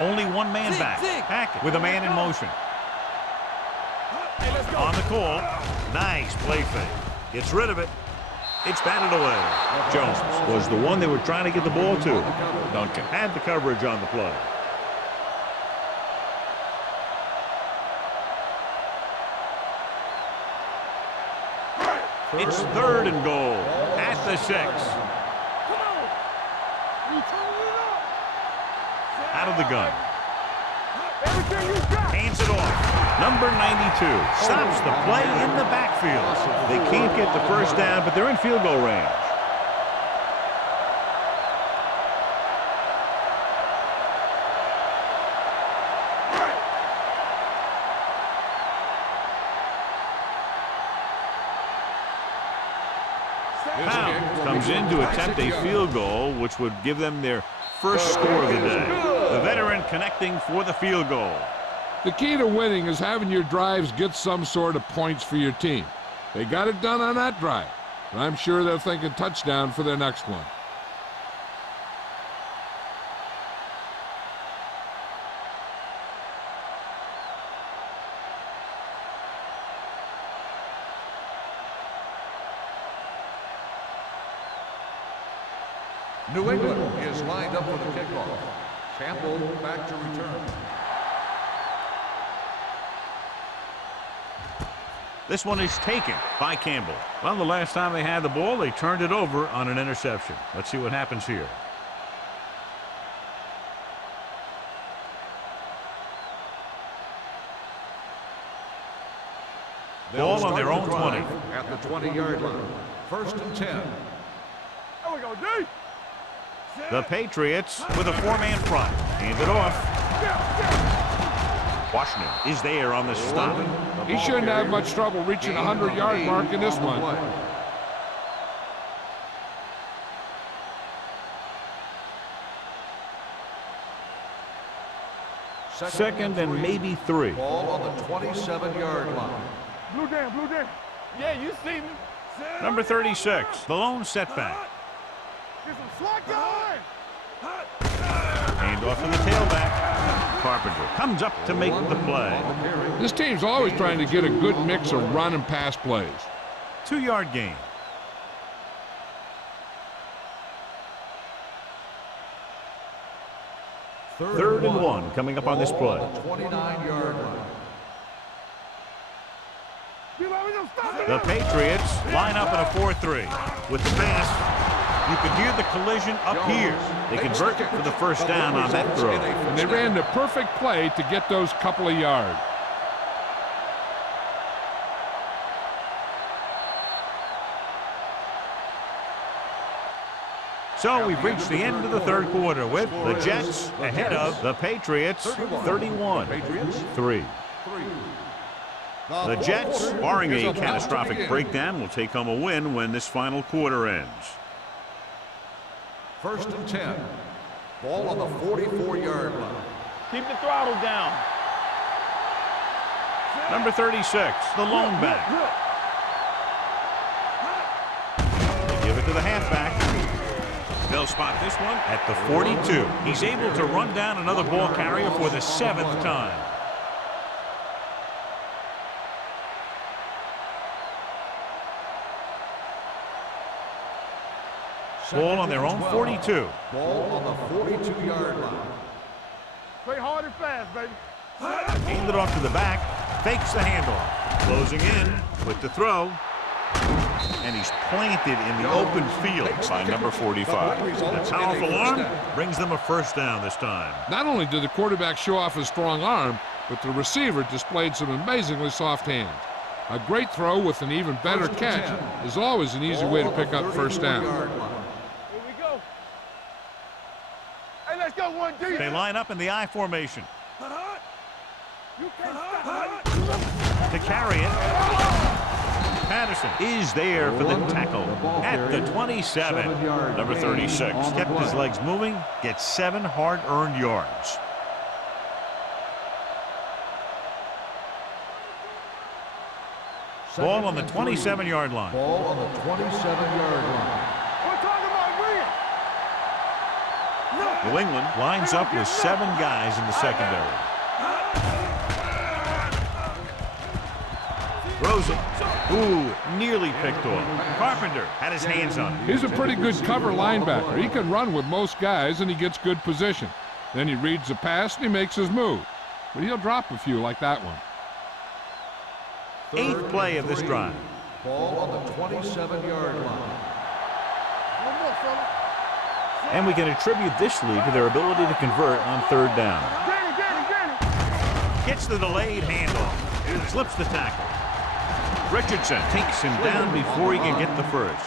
Only one man back. Hackett with a man in motion. On the call. Nice play fake. Gets rid of it. It's batted away. Jones was the one they were trying to get the ball to. Duncan had the coverage on the play. It's 3rd and goal at the 6. Come on. You turn it up. Out of the gun. Everything you got. Hands it off. Number 92 stops the play in the backfield. They can't get the first down, but they're in field goal range. Pound comes in to attempt a field goal, which would give them their first score of the day. The veteran connecting for the field goal. The key to winning is having your drives get some sort of points for your team. They got it done on that drive, and I'm sure they're thinking touchdown for their next one. New England is lined up for the kickoff. Campbell back to return. This one is taken by Campbell. Well, the last time they had the ball, they turned it over on an interception. Let's see what happens here. Ball on their own 20. At the 20-yard line. 1st and 10. There we go, D. The Patriots with a 4-man front. Hand it off. Washington is there on the stop. He shouldn't have much trouble reaching the 100-yard mark in this one. Second and maybe 3. Ball on the 27-yard line. Blue down, blue down. Yeah, you see me. Number 36, the lone setback. Get some slack going. Hand off to the tailback. Carpenter comes up to make the play. This team's always trying to get a good mix of run and pass plays. 2-yard gain. Third and 1 coming up on this play. 29-yard line. The Patriots line up in a 4-3. With the pass, you can hear the collision up here. They convert for the first down on that throw. And they ran the perfect play to get those couple of yards. So we've reached the end of the 3rd quarter with the Jets ahead of the Patriots 31-3. The Jets, barring a catastrophic breakdown, will take home a win when this final quarter ends. 1st and 10. Ball on the 44-yard line. Keep the throttle down. Number 36, the lone back. They give it to the halfback. They'll spot this one at the 42. He's able to run down another ball carrier for the 7th time. Ball on their own 42. Ball on the 42-yard line. Play hard and fast, baby. Hand it off to the back. Fakes the handoff. Closing in with the throw. And he's planted in the open field by number 45. A powerful arm brings them a first down this time. Not only did the quarterback show off his strong arm, but the receiver displayed some amazingly soft hands. A great throw with an even better catch is always an easy way to pick up first down. Here we go. Hey, let's go 1D. They line up in the I formation. You can't stop. To carry it, Patterson is there for the tackle at the 27. Number 36 kept his legs moving, gets 7 hard-earned yards. Ball on the 27-yard line. Ball on the 27-yard line. We're talking about win. New England lines up with 7 guys in the secondary. Rosen, ooh, nearly picked off. Carpenter had his hands on it. He's a pretty good cover linebacker. He can run with most guys, and he gets good position. Then he reads the pass, and he makes his move. But he'll drop a few like that one. 8th play of this drive. Ball on the 27-yard line. One more, fella. And we can attribute this lead to their ability to convert on third down. Get it. Gets the delayed handoff. Slips the tackle. Richardson takes him down before he can get the first.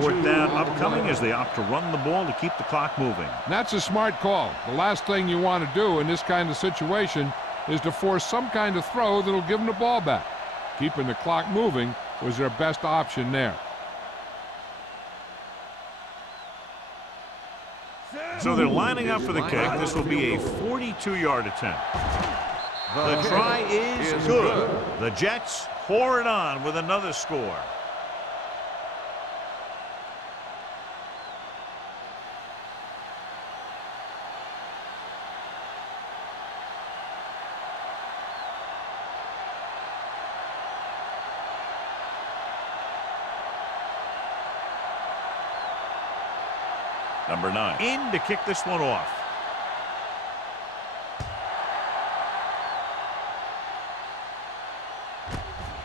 Fourth down upcoming as they opt to run the ball to keep the clock moving. And that's a smart call. The last thing you want to do in this kind of situation is to force some kind of throw that'll give them the ball back. Keeping the clock moving was their best option there. So they're lining up for the kick. This will be a 42-yard attempt. The try is good. The Jets pour it on with another score. Number 9 in to kick this one off.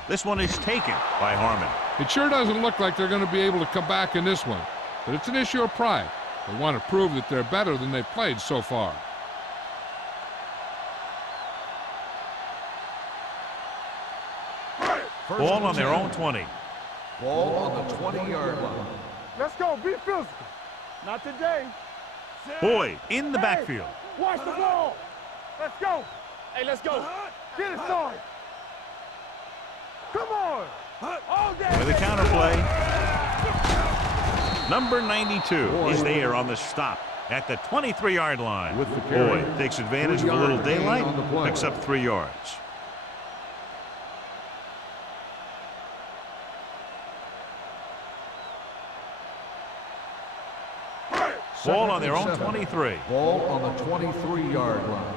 This one is taken by Harmon. It sure doesn't look like they're going to be able to come back in this one, but it's an issue of pride. They want to prove that they're better than they've played so far. Ball on their own 20. Ball on the 20-yard line. Let's go. Be physical. Not today. Boyd in the backfield. Watch the ball. Let's go. Hey, let's go. Get it started. Come on. All day. With a counterplay. Number 92 is there on the stop at the 23-yard line. Boyd takes advantage of a little daylight, picks up 3 yards. Ball on their own 23. Ball on the 23-yard line.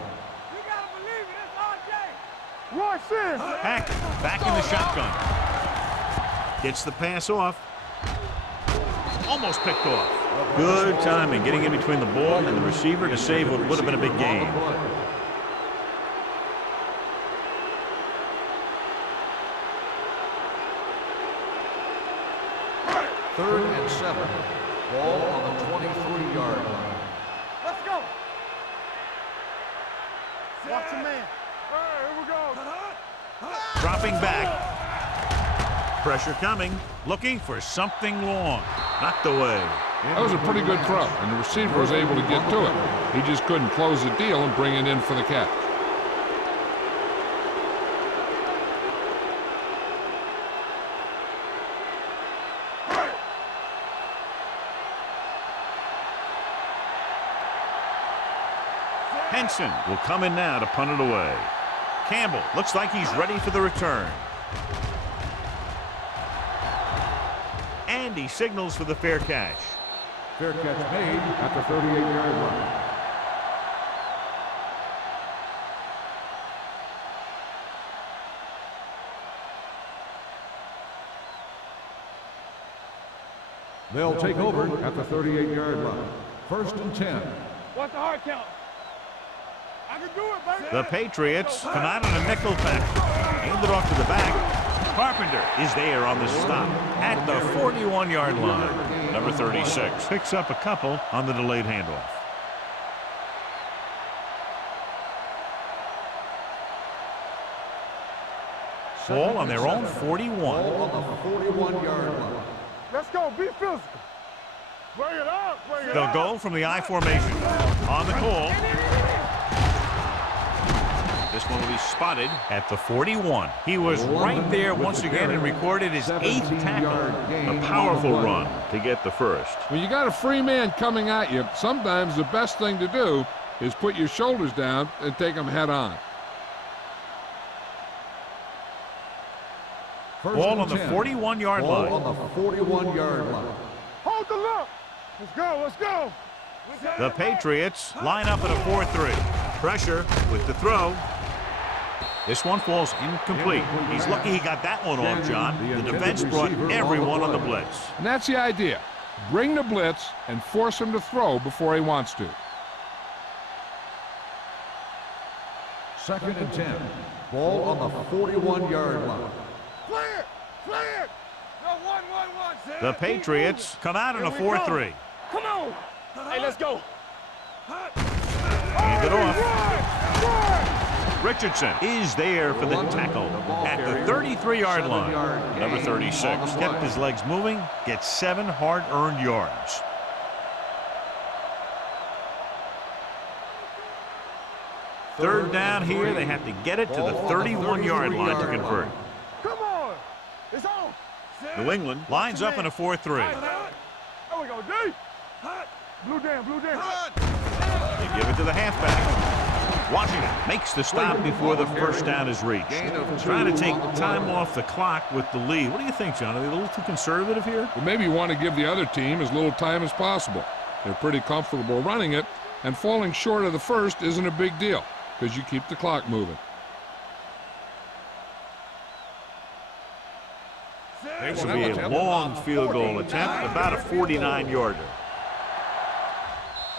You gotta believe it. It's RJ. Roy Sims. Hack back in the shotgun. Gets the pass off. Almost picked off. Good timing getting in between the ball and the receiver to save what would have been a big gain. Third and 7. Ball on the 23-yard line. Let's go. Watch your man. All right, here we go. Dropping back. Pressure coming. Looking for something long. Knocked away. That was a pretty good throw, and the receiver was able to get to it. He just couldn't close the deal and bring it in for the catch. Henson will come in now to punt it away. Campbell looks like he's ready for the return. And he signals for the fair catch. Fair catch made at the 38-yard line. They'll take over at the 38-yard line. First and 10. What's the hard count? I can do it, baby. The Patriots come out in a nickel pack. Hand it off to the back. Carpenter is there on the stop at the 41-yard line. Number 36 picks up a couple on the delayed handoff. Ball on their own 41. Ball on the 41-yard line. Let's go. Be physical. Bring it up. Bring it They'll up. go from the I formation. On the call. This one will be spotted at the 41. He was right there once again and recorded his 8th tackle. A powerful run to get the first. When you got a free man coming at you, sometimes the best thing to do is put your shoulders down and take them head on. Ball on the 41-yard line. Ball on the 41-yard line. Hold the look. Let's go. Let's go. The Patriots line up at a 4-3. Pressure with the throw. This one falls incomplete. He's lucky he got that one off, John. The defense brought everyone on the blitz. And that's the idea. Bring the blitz and force him to throw before he wants to. Second and 10. Ball on the 41-yard line. Play it. Play it. The Patriots come out in a 4-3. Come on. Hey, let's go. Hand it off. Richardson is there for the tackle at the 33-yard line. Number 36 kept his legs moving, gets 7 hard-earned yards. Third down here, they have to get it to the 31-yard line to convert. Come on. It's on. New England lines up in a 4-3. There we go, D. Blue down, blue down. They give it to the halfback. Washington makes the stop before the first down is reached. Trying to take time off the clock with the lead. What do you think, John? Are they a little too conservative here? Well, maybe you want to give the other team as little time as possible. They're pretty comfortable running it, and falling short of the first isn't a big deal because you keep the clock moving. This will be a long field goal attempt, about a 49-yarder.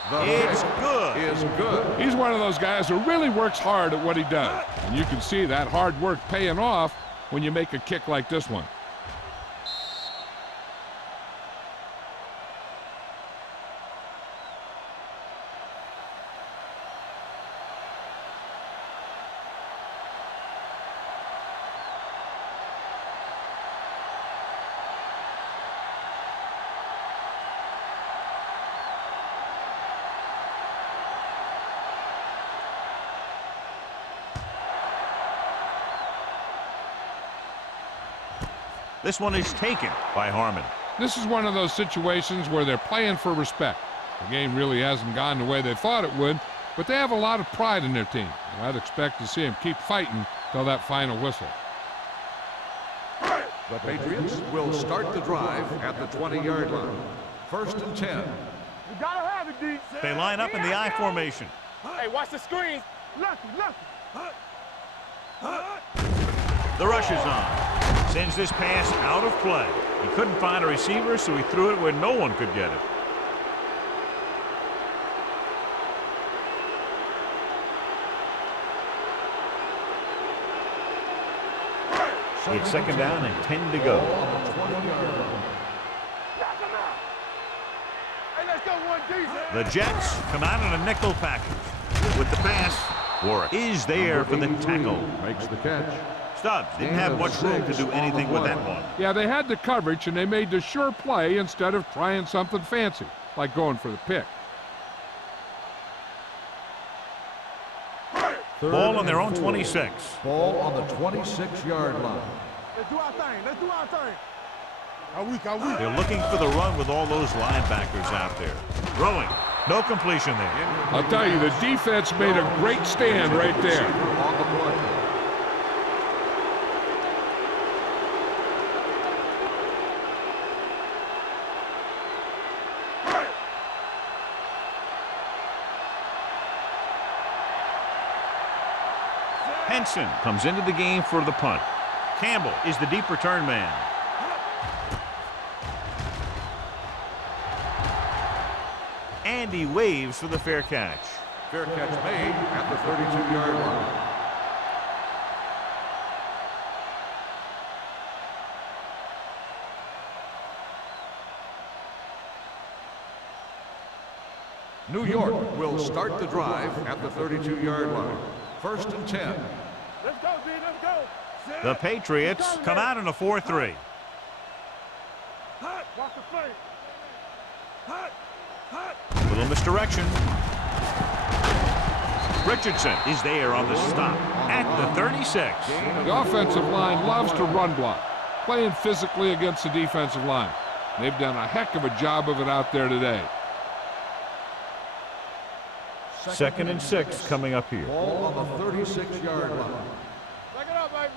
It's good. Is good. He's one of those guys who really works hard at what he does. And you can see that hard work paying off when you make a kick like this one. This one is taken by Harmon. This is one of those situations where they're playing for respect. The game really hasn't gone the way they thought it would, but they have a lot of pride in their team. And I'd expect to see them keep fighting till that final whistle. The Patriots will start the drive at the 20-yard line. 1st and 10. You gotta have it, D. They line up in the I formation. Hey, watch the screen. Lucky. The rush is on. Sends this pass out of play. He couldn't find a receiver, so he threw it where no one could get it. It's 2nd down and 10 to go. Hey, let's go, 1D. The Jets come out in a nickel package. With the pass, Warwick is there for the tackle. Makes the catch. Stubbs didn't have much room to do anything with that one. Yeah, they had the coverage, and they made the sure play instead of trying something fancy, like going for the pick. Ball on their own 26. Ball on the 26-yard line. Let's do our thing. How weak. They're looking for the run with all those linebackers out there. Throwing. No completion there. I'll tell you, the defense made a great stand right there. On the play. Henson comes into the game for the punt. Campbell is the deep return man. And he waves for the fair catch. Fair catch made at the 32-yard line. New York will start the drive at the 32-yard line. 1st and 10. Let's go, D. Let's go. The Patriots come out in a 4-3. Watch the play. Little misdirection. Richardson is there on the stop at the 36. The offensive line loves to run block, playing physically against the defensive line. They've done a heck of a job of it out there today. 2nd and 6 coming up here. Ball on the 36-yard line. Back it up, baby.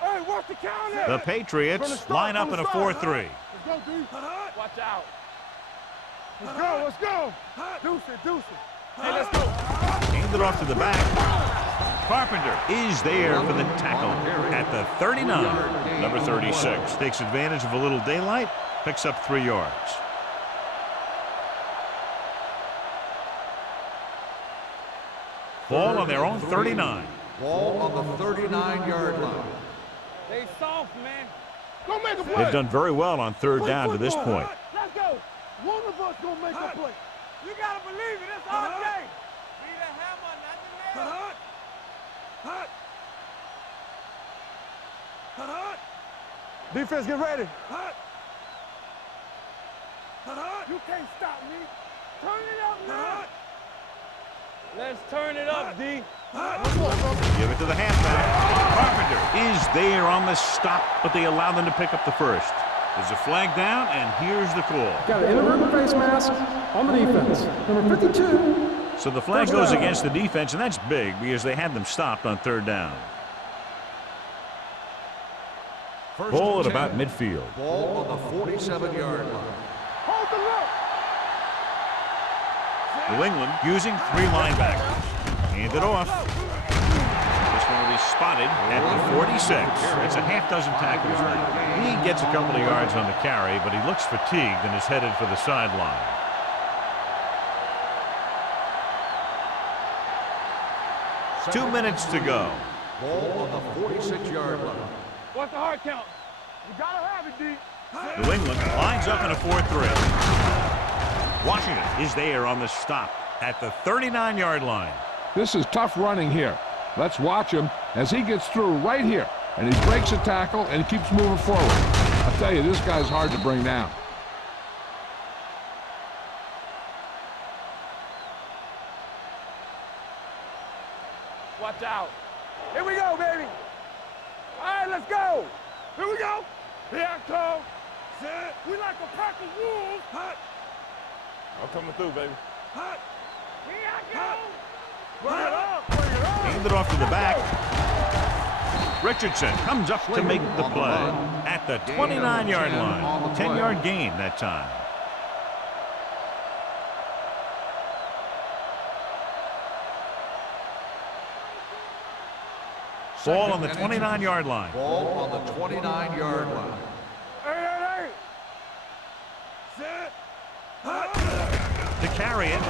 Hey, watch the counter. The Patriots line up in a 4-3. Let's go, D. Watch out. Let's go. Deuce it. Hey, let's go. Hand it off to the back. Carpenter is there for the tackle at the 39. Number 36 takes advantage of a little daylight, picks up 3 yards. Ball on their own 39. Ball on the 39-yard line. They soft, man. Go make a play. They've done very well on third down to this point. Let's go. One of us gonna make a play. You gotta believe it. It's RJ. Be the hammer, not the nail. Defense, get ready. You can't stop me. Turn it up now. Let's turn it up, D. Give it to the halfback. Carpenter is there on the stop, but they allow them to pick up the first. There's a flag down, and here's the call. Got an inadvertent face mask on the defense. Number 52. So the flag goes against the defense, and that's big because they had them stopped on third down. Ball at about midfield. Ball on the 47-yard line. Hold the look. New England using 3 linebackers. Hand it off. This one will be spotted at the 46. It's a half dozen tackles now. He gets a couple of yards on the carry, but he looks fatigued and is headed for the sideline. Two minutes to go. Ball on the 46-yard line. What's the hard count? You gotta have it, D. New England lines up in a 4-3. Washington is there on the stop at the 39-yard line. This is tough running here. Let's watch him as he gets through right here. And he breaks a tackle and he keeps moving forward. I'll tell you, this guy's hard to bring down. Watch out. Here we go, baby. All right, let's go. Here we go. Here I come. Set. We like a pack of wolves. Hot. I'm coming through, baby. Hot. Here I go. Bring it up. Bring it up. Hand it off to the back. Richardson comes up to make the play at the 29-yard line. 10-yard gain that time. Ball on the 29-yard line. Ball on the 29-yard line. Hey. Set. To carry it.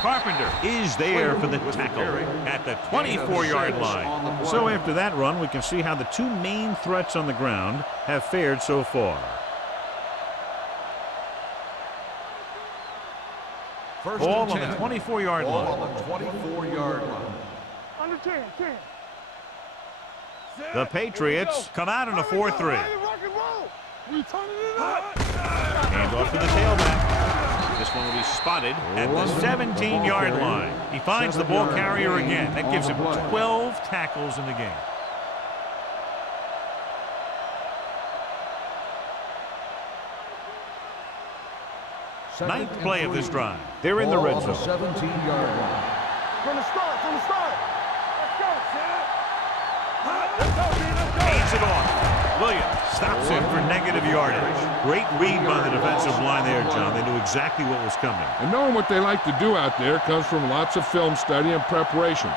Carpenter is there for the tackle at the 24-yard line. So after that run, we can see how the two main threats on the ground have fared so far. Ball on the 24-yard line. Ball on the 24-yard line. Under 10. The Patriots come out in a 4-3. Rock and roll. We turning it up. Hand off to the tailback. This one will be spotted at the 17-yard line. He finds the ball carrier again. That gives him 12 tackles in the game. Ninth play of this drive. They're in the red zone. 17-yard line. From the start. Let's go, Sam. Let's go. Hands it off. Williams stops him for negative yardage. Great read by the defensive line there, John. They knew exactly what was coming. And knowing what they like to do out there comes from lots of film study and preparation.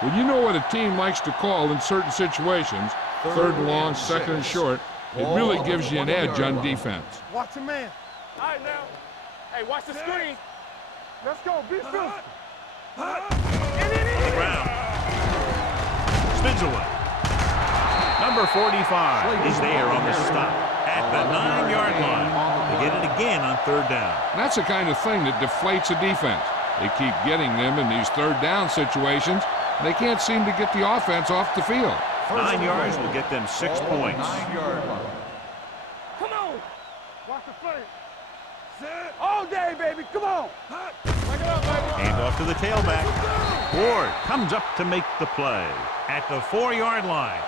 When you know what a team likes to call in certain situations, third and long, second and short, it really gives you an edge on defense. Watch your man. All right, now. Hey, watch the screen. Let's go. Be physical. On the ground. Spins away. Number 45 is there on the stop at the 9-yard line. They get it again on third down. That's the kind of thing that deflates a defense. They keep getting them in these third down situations, and they can't seem to get the offense off the field. 9 yards will get them 6 points. 9-yard line. Come on. Watch the play. Set. All day, baby. Come on. Bring it up, baby. Hand off to the tailback. Ward comes up to make the play at the 4-yard line.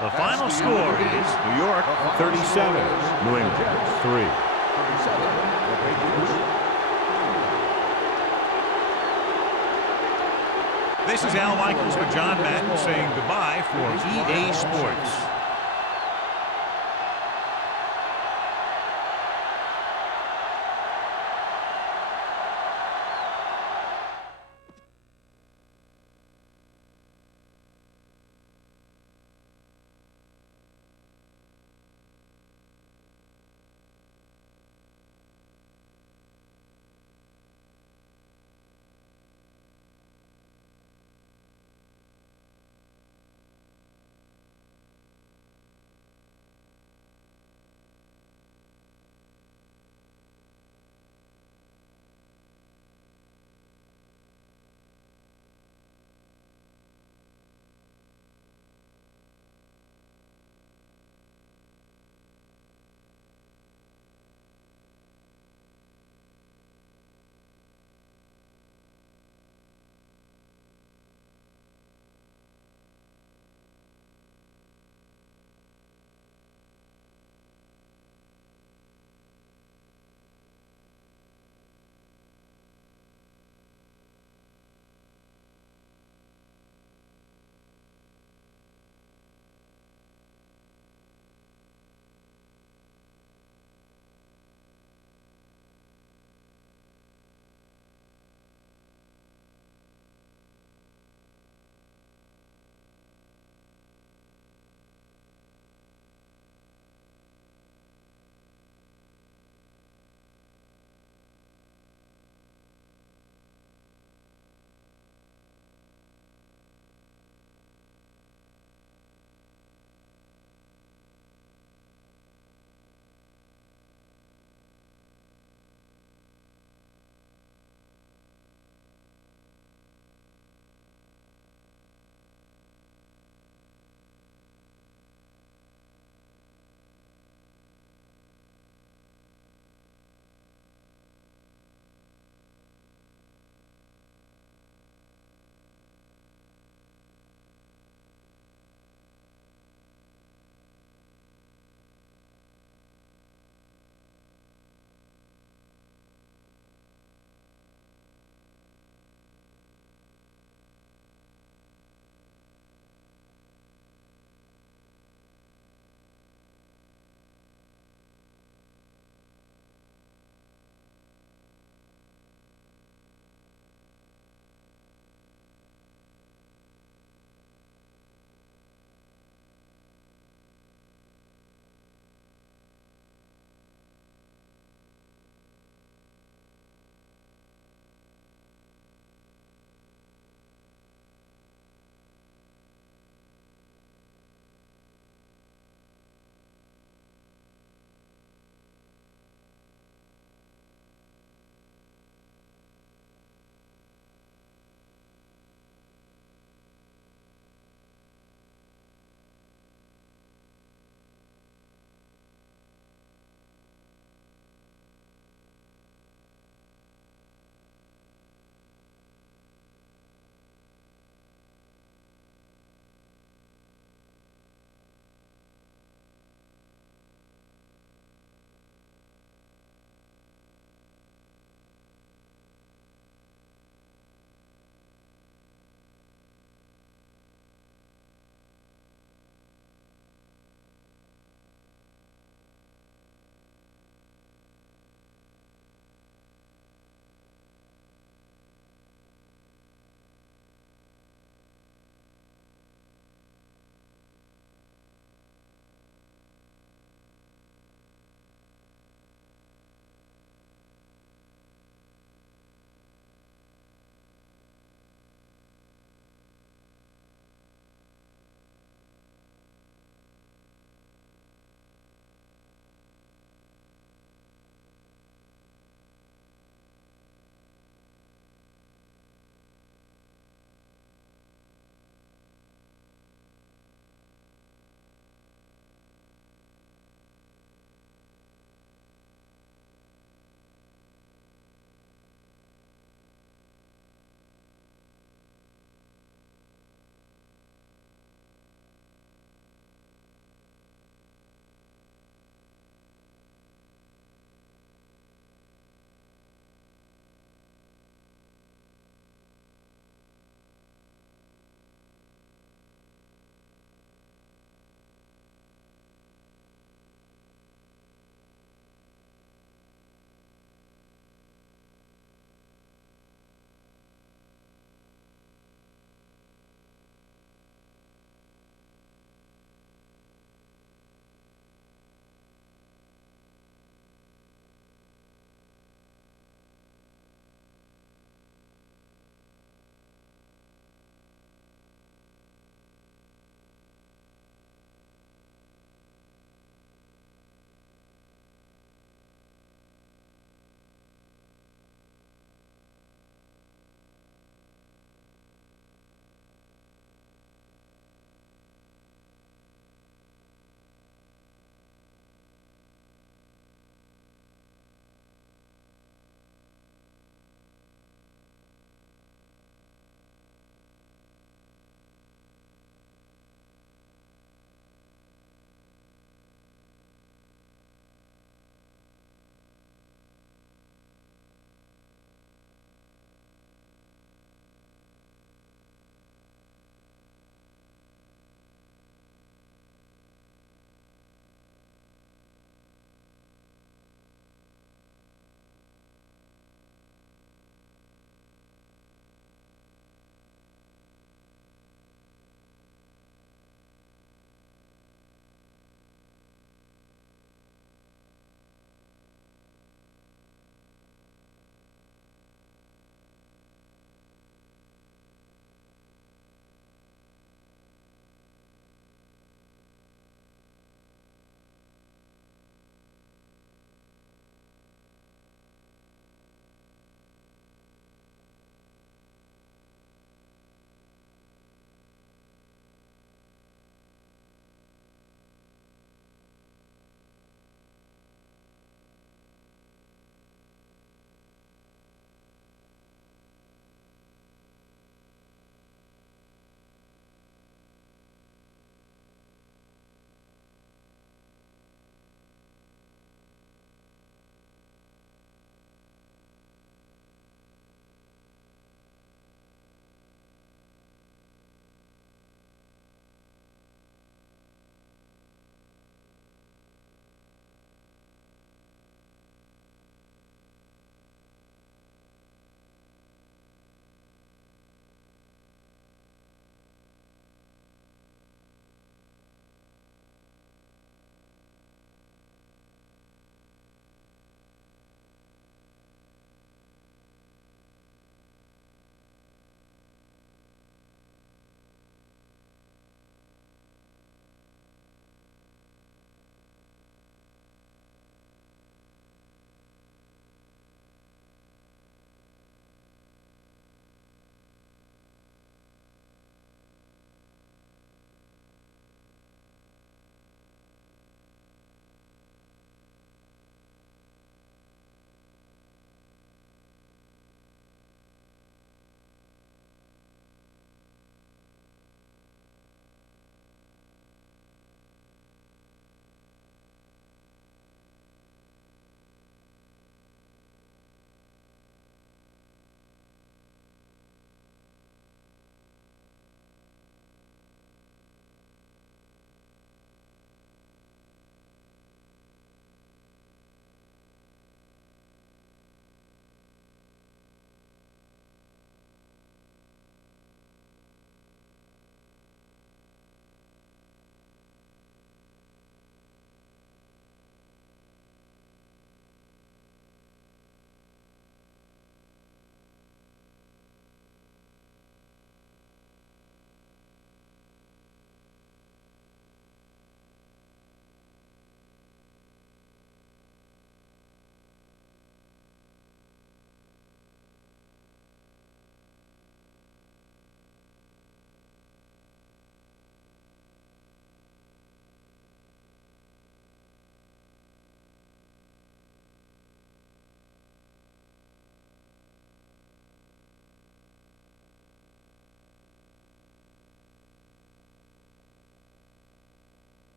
The final score is New York 37, New England 3. This is Al Michaels with John Madden saying goodbye for EA Sports.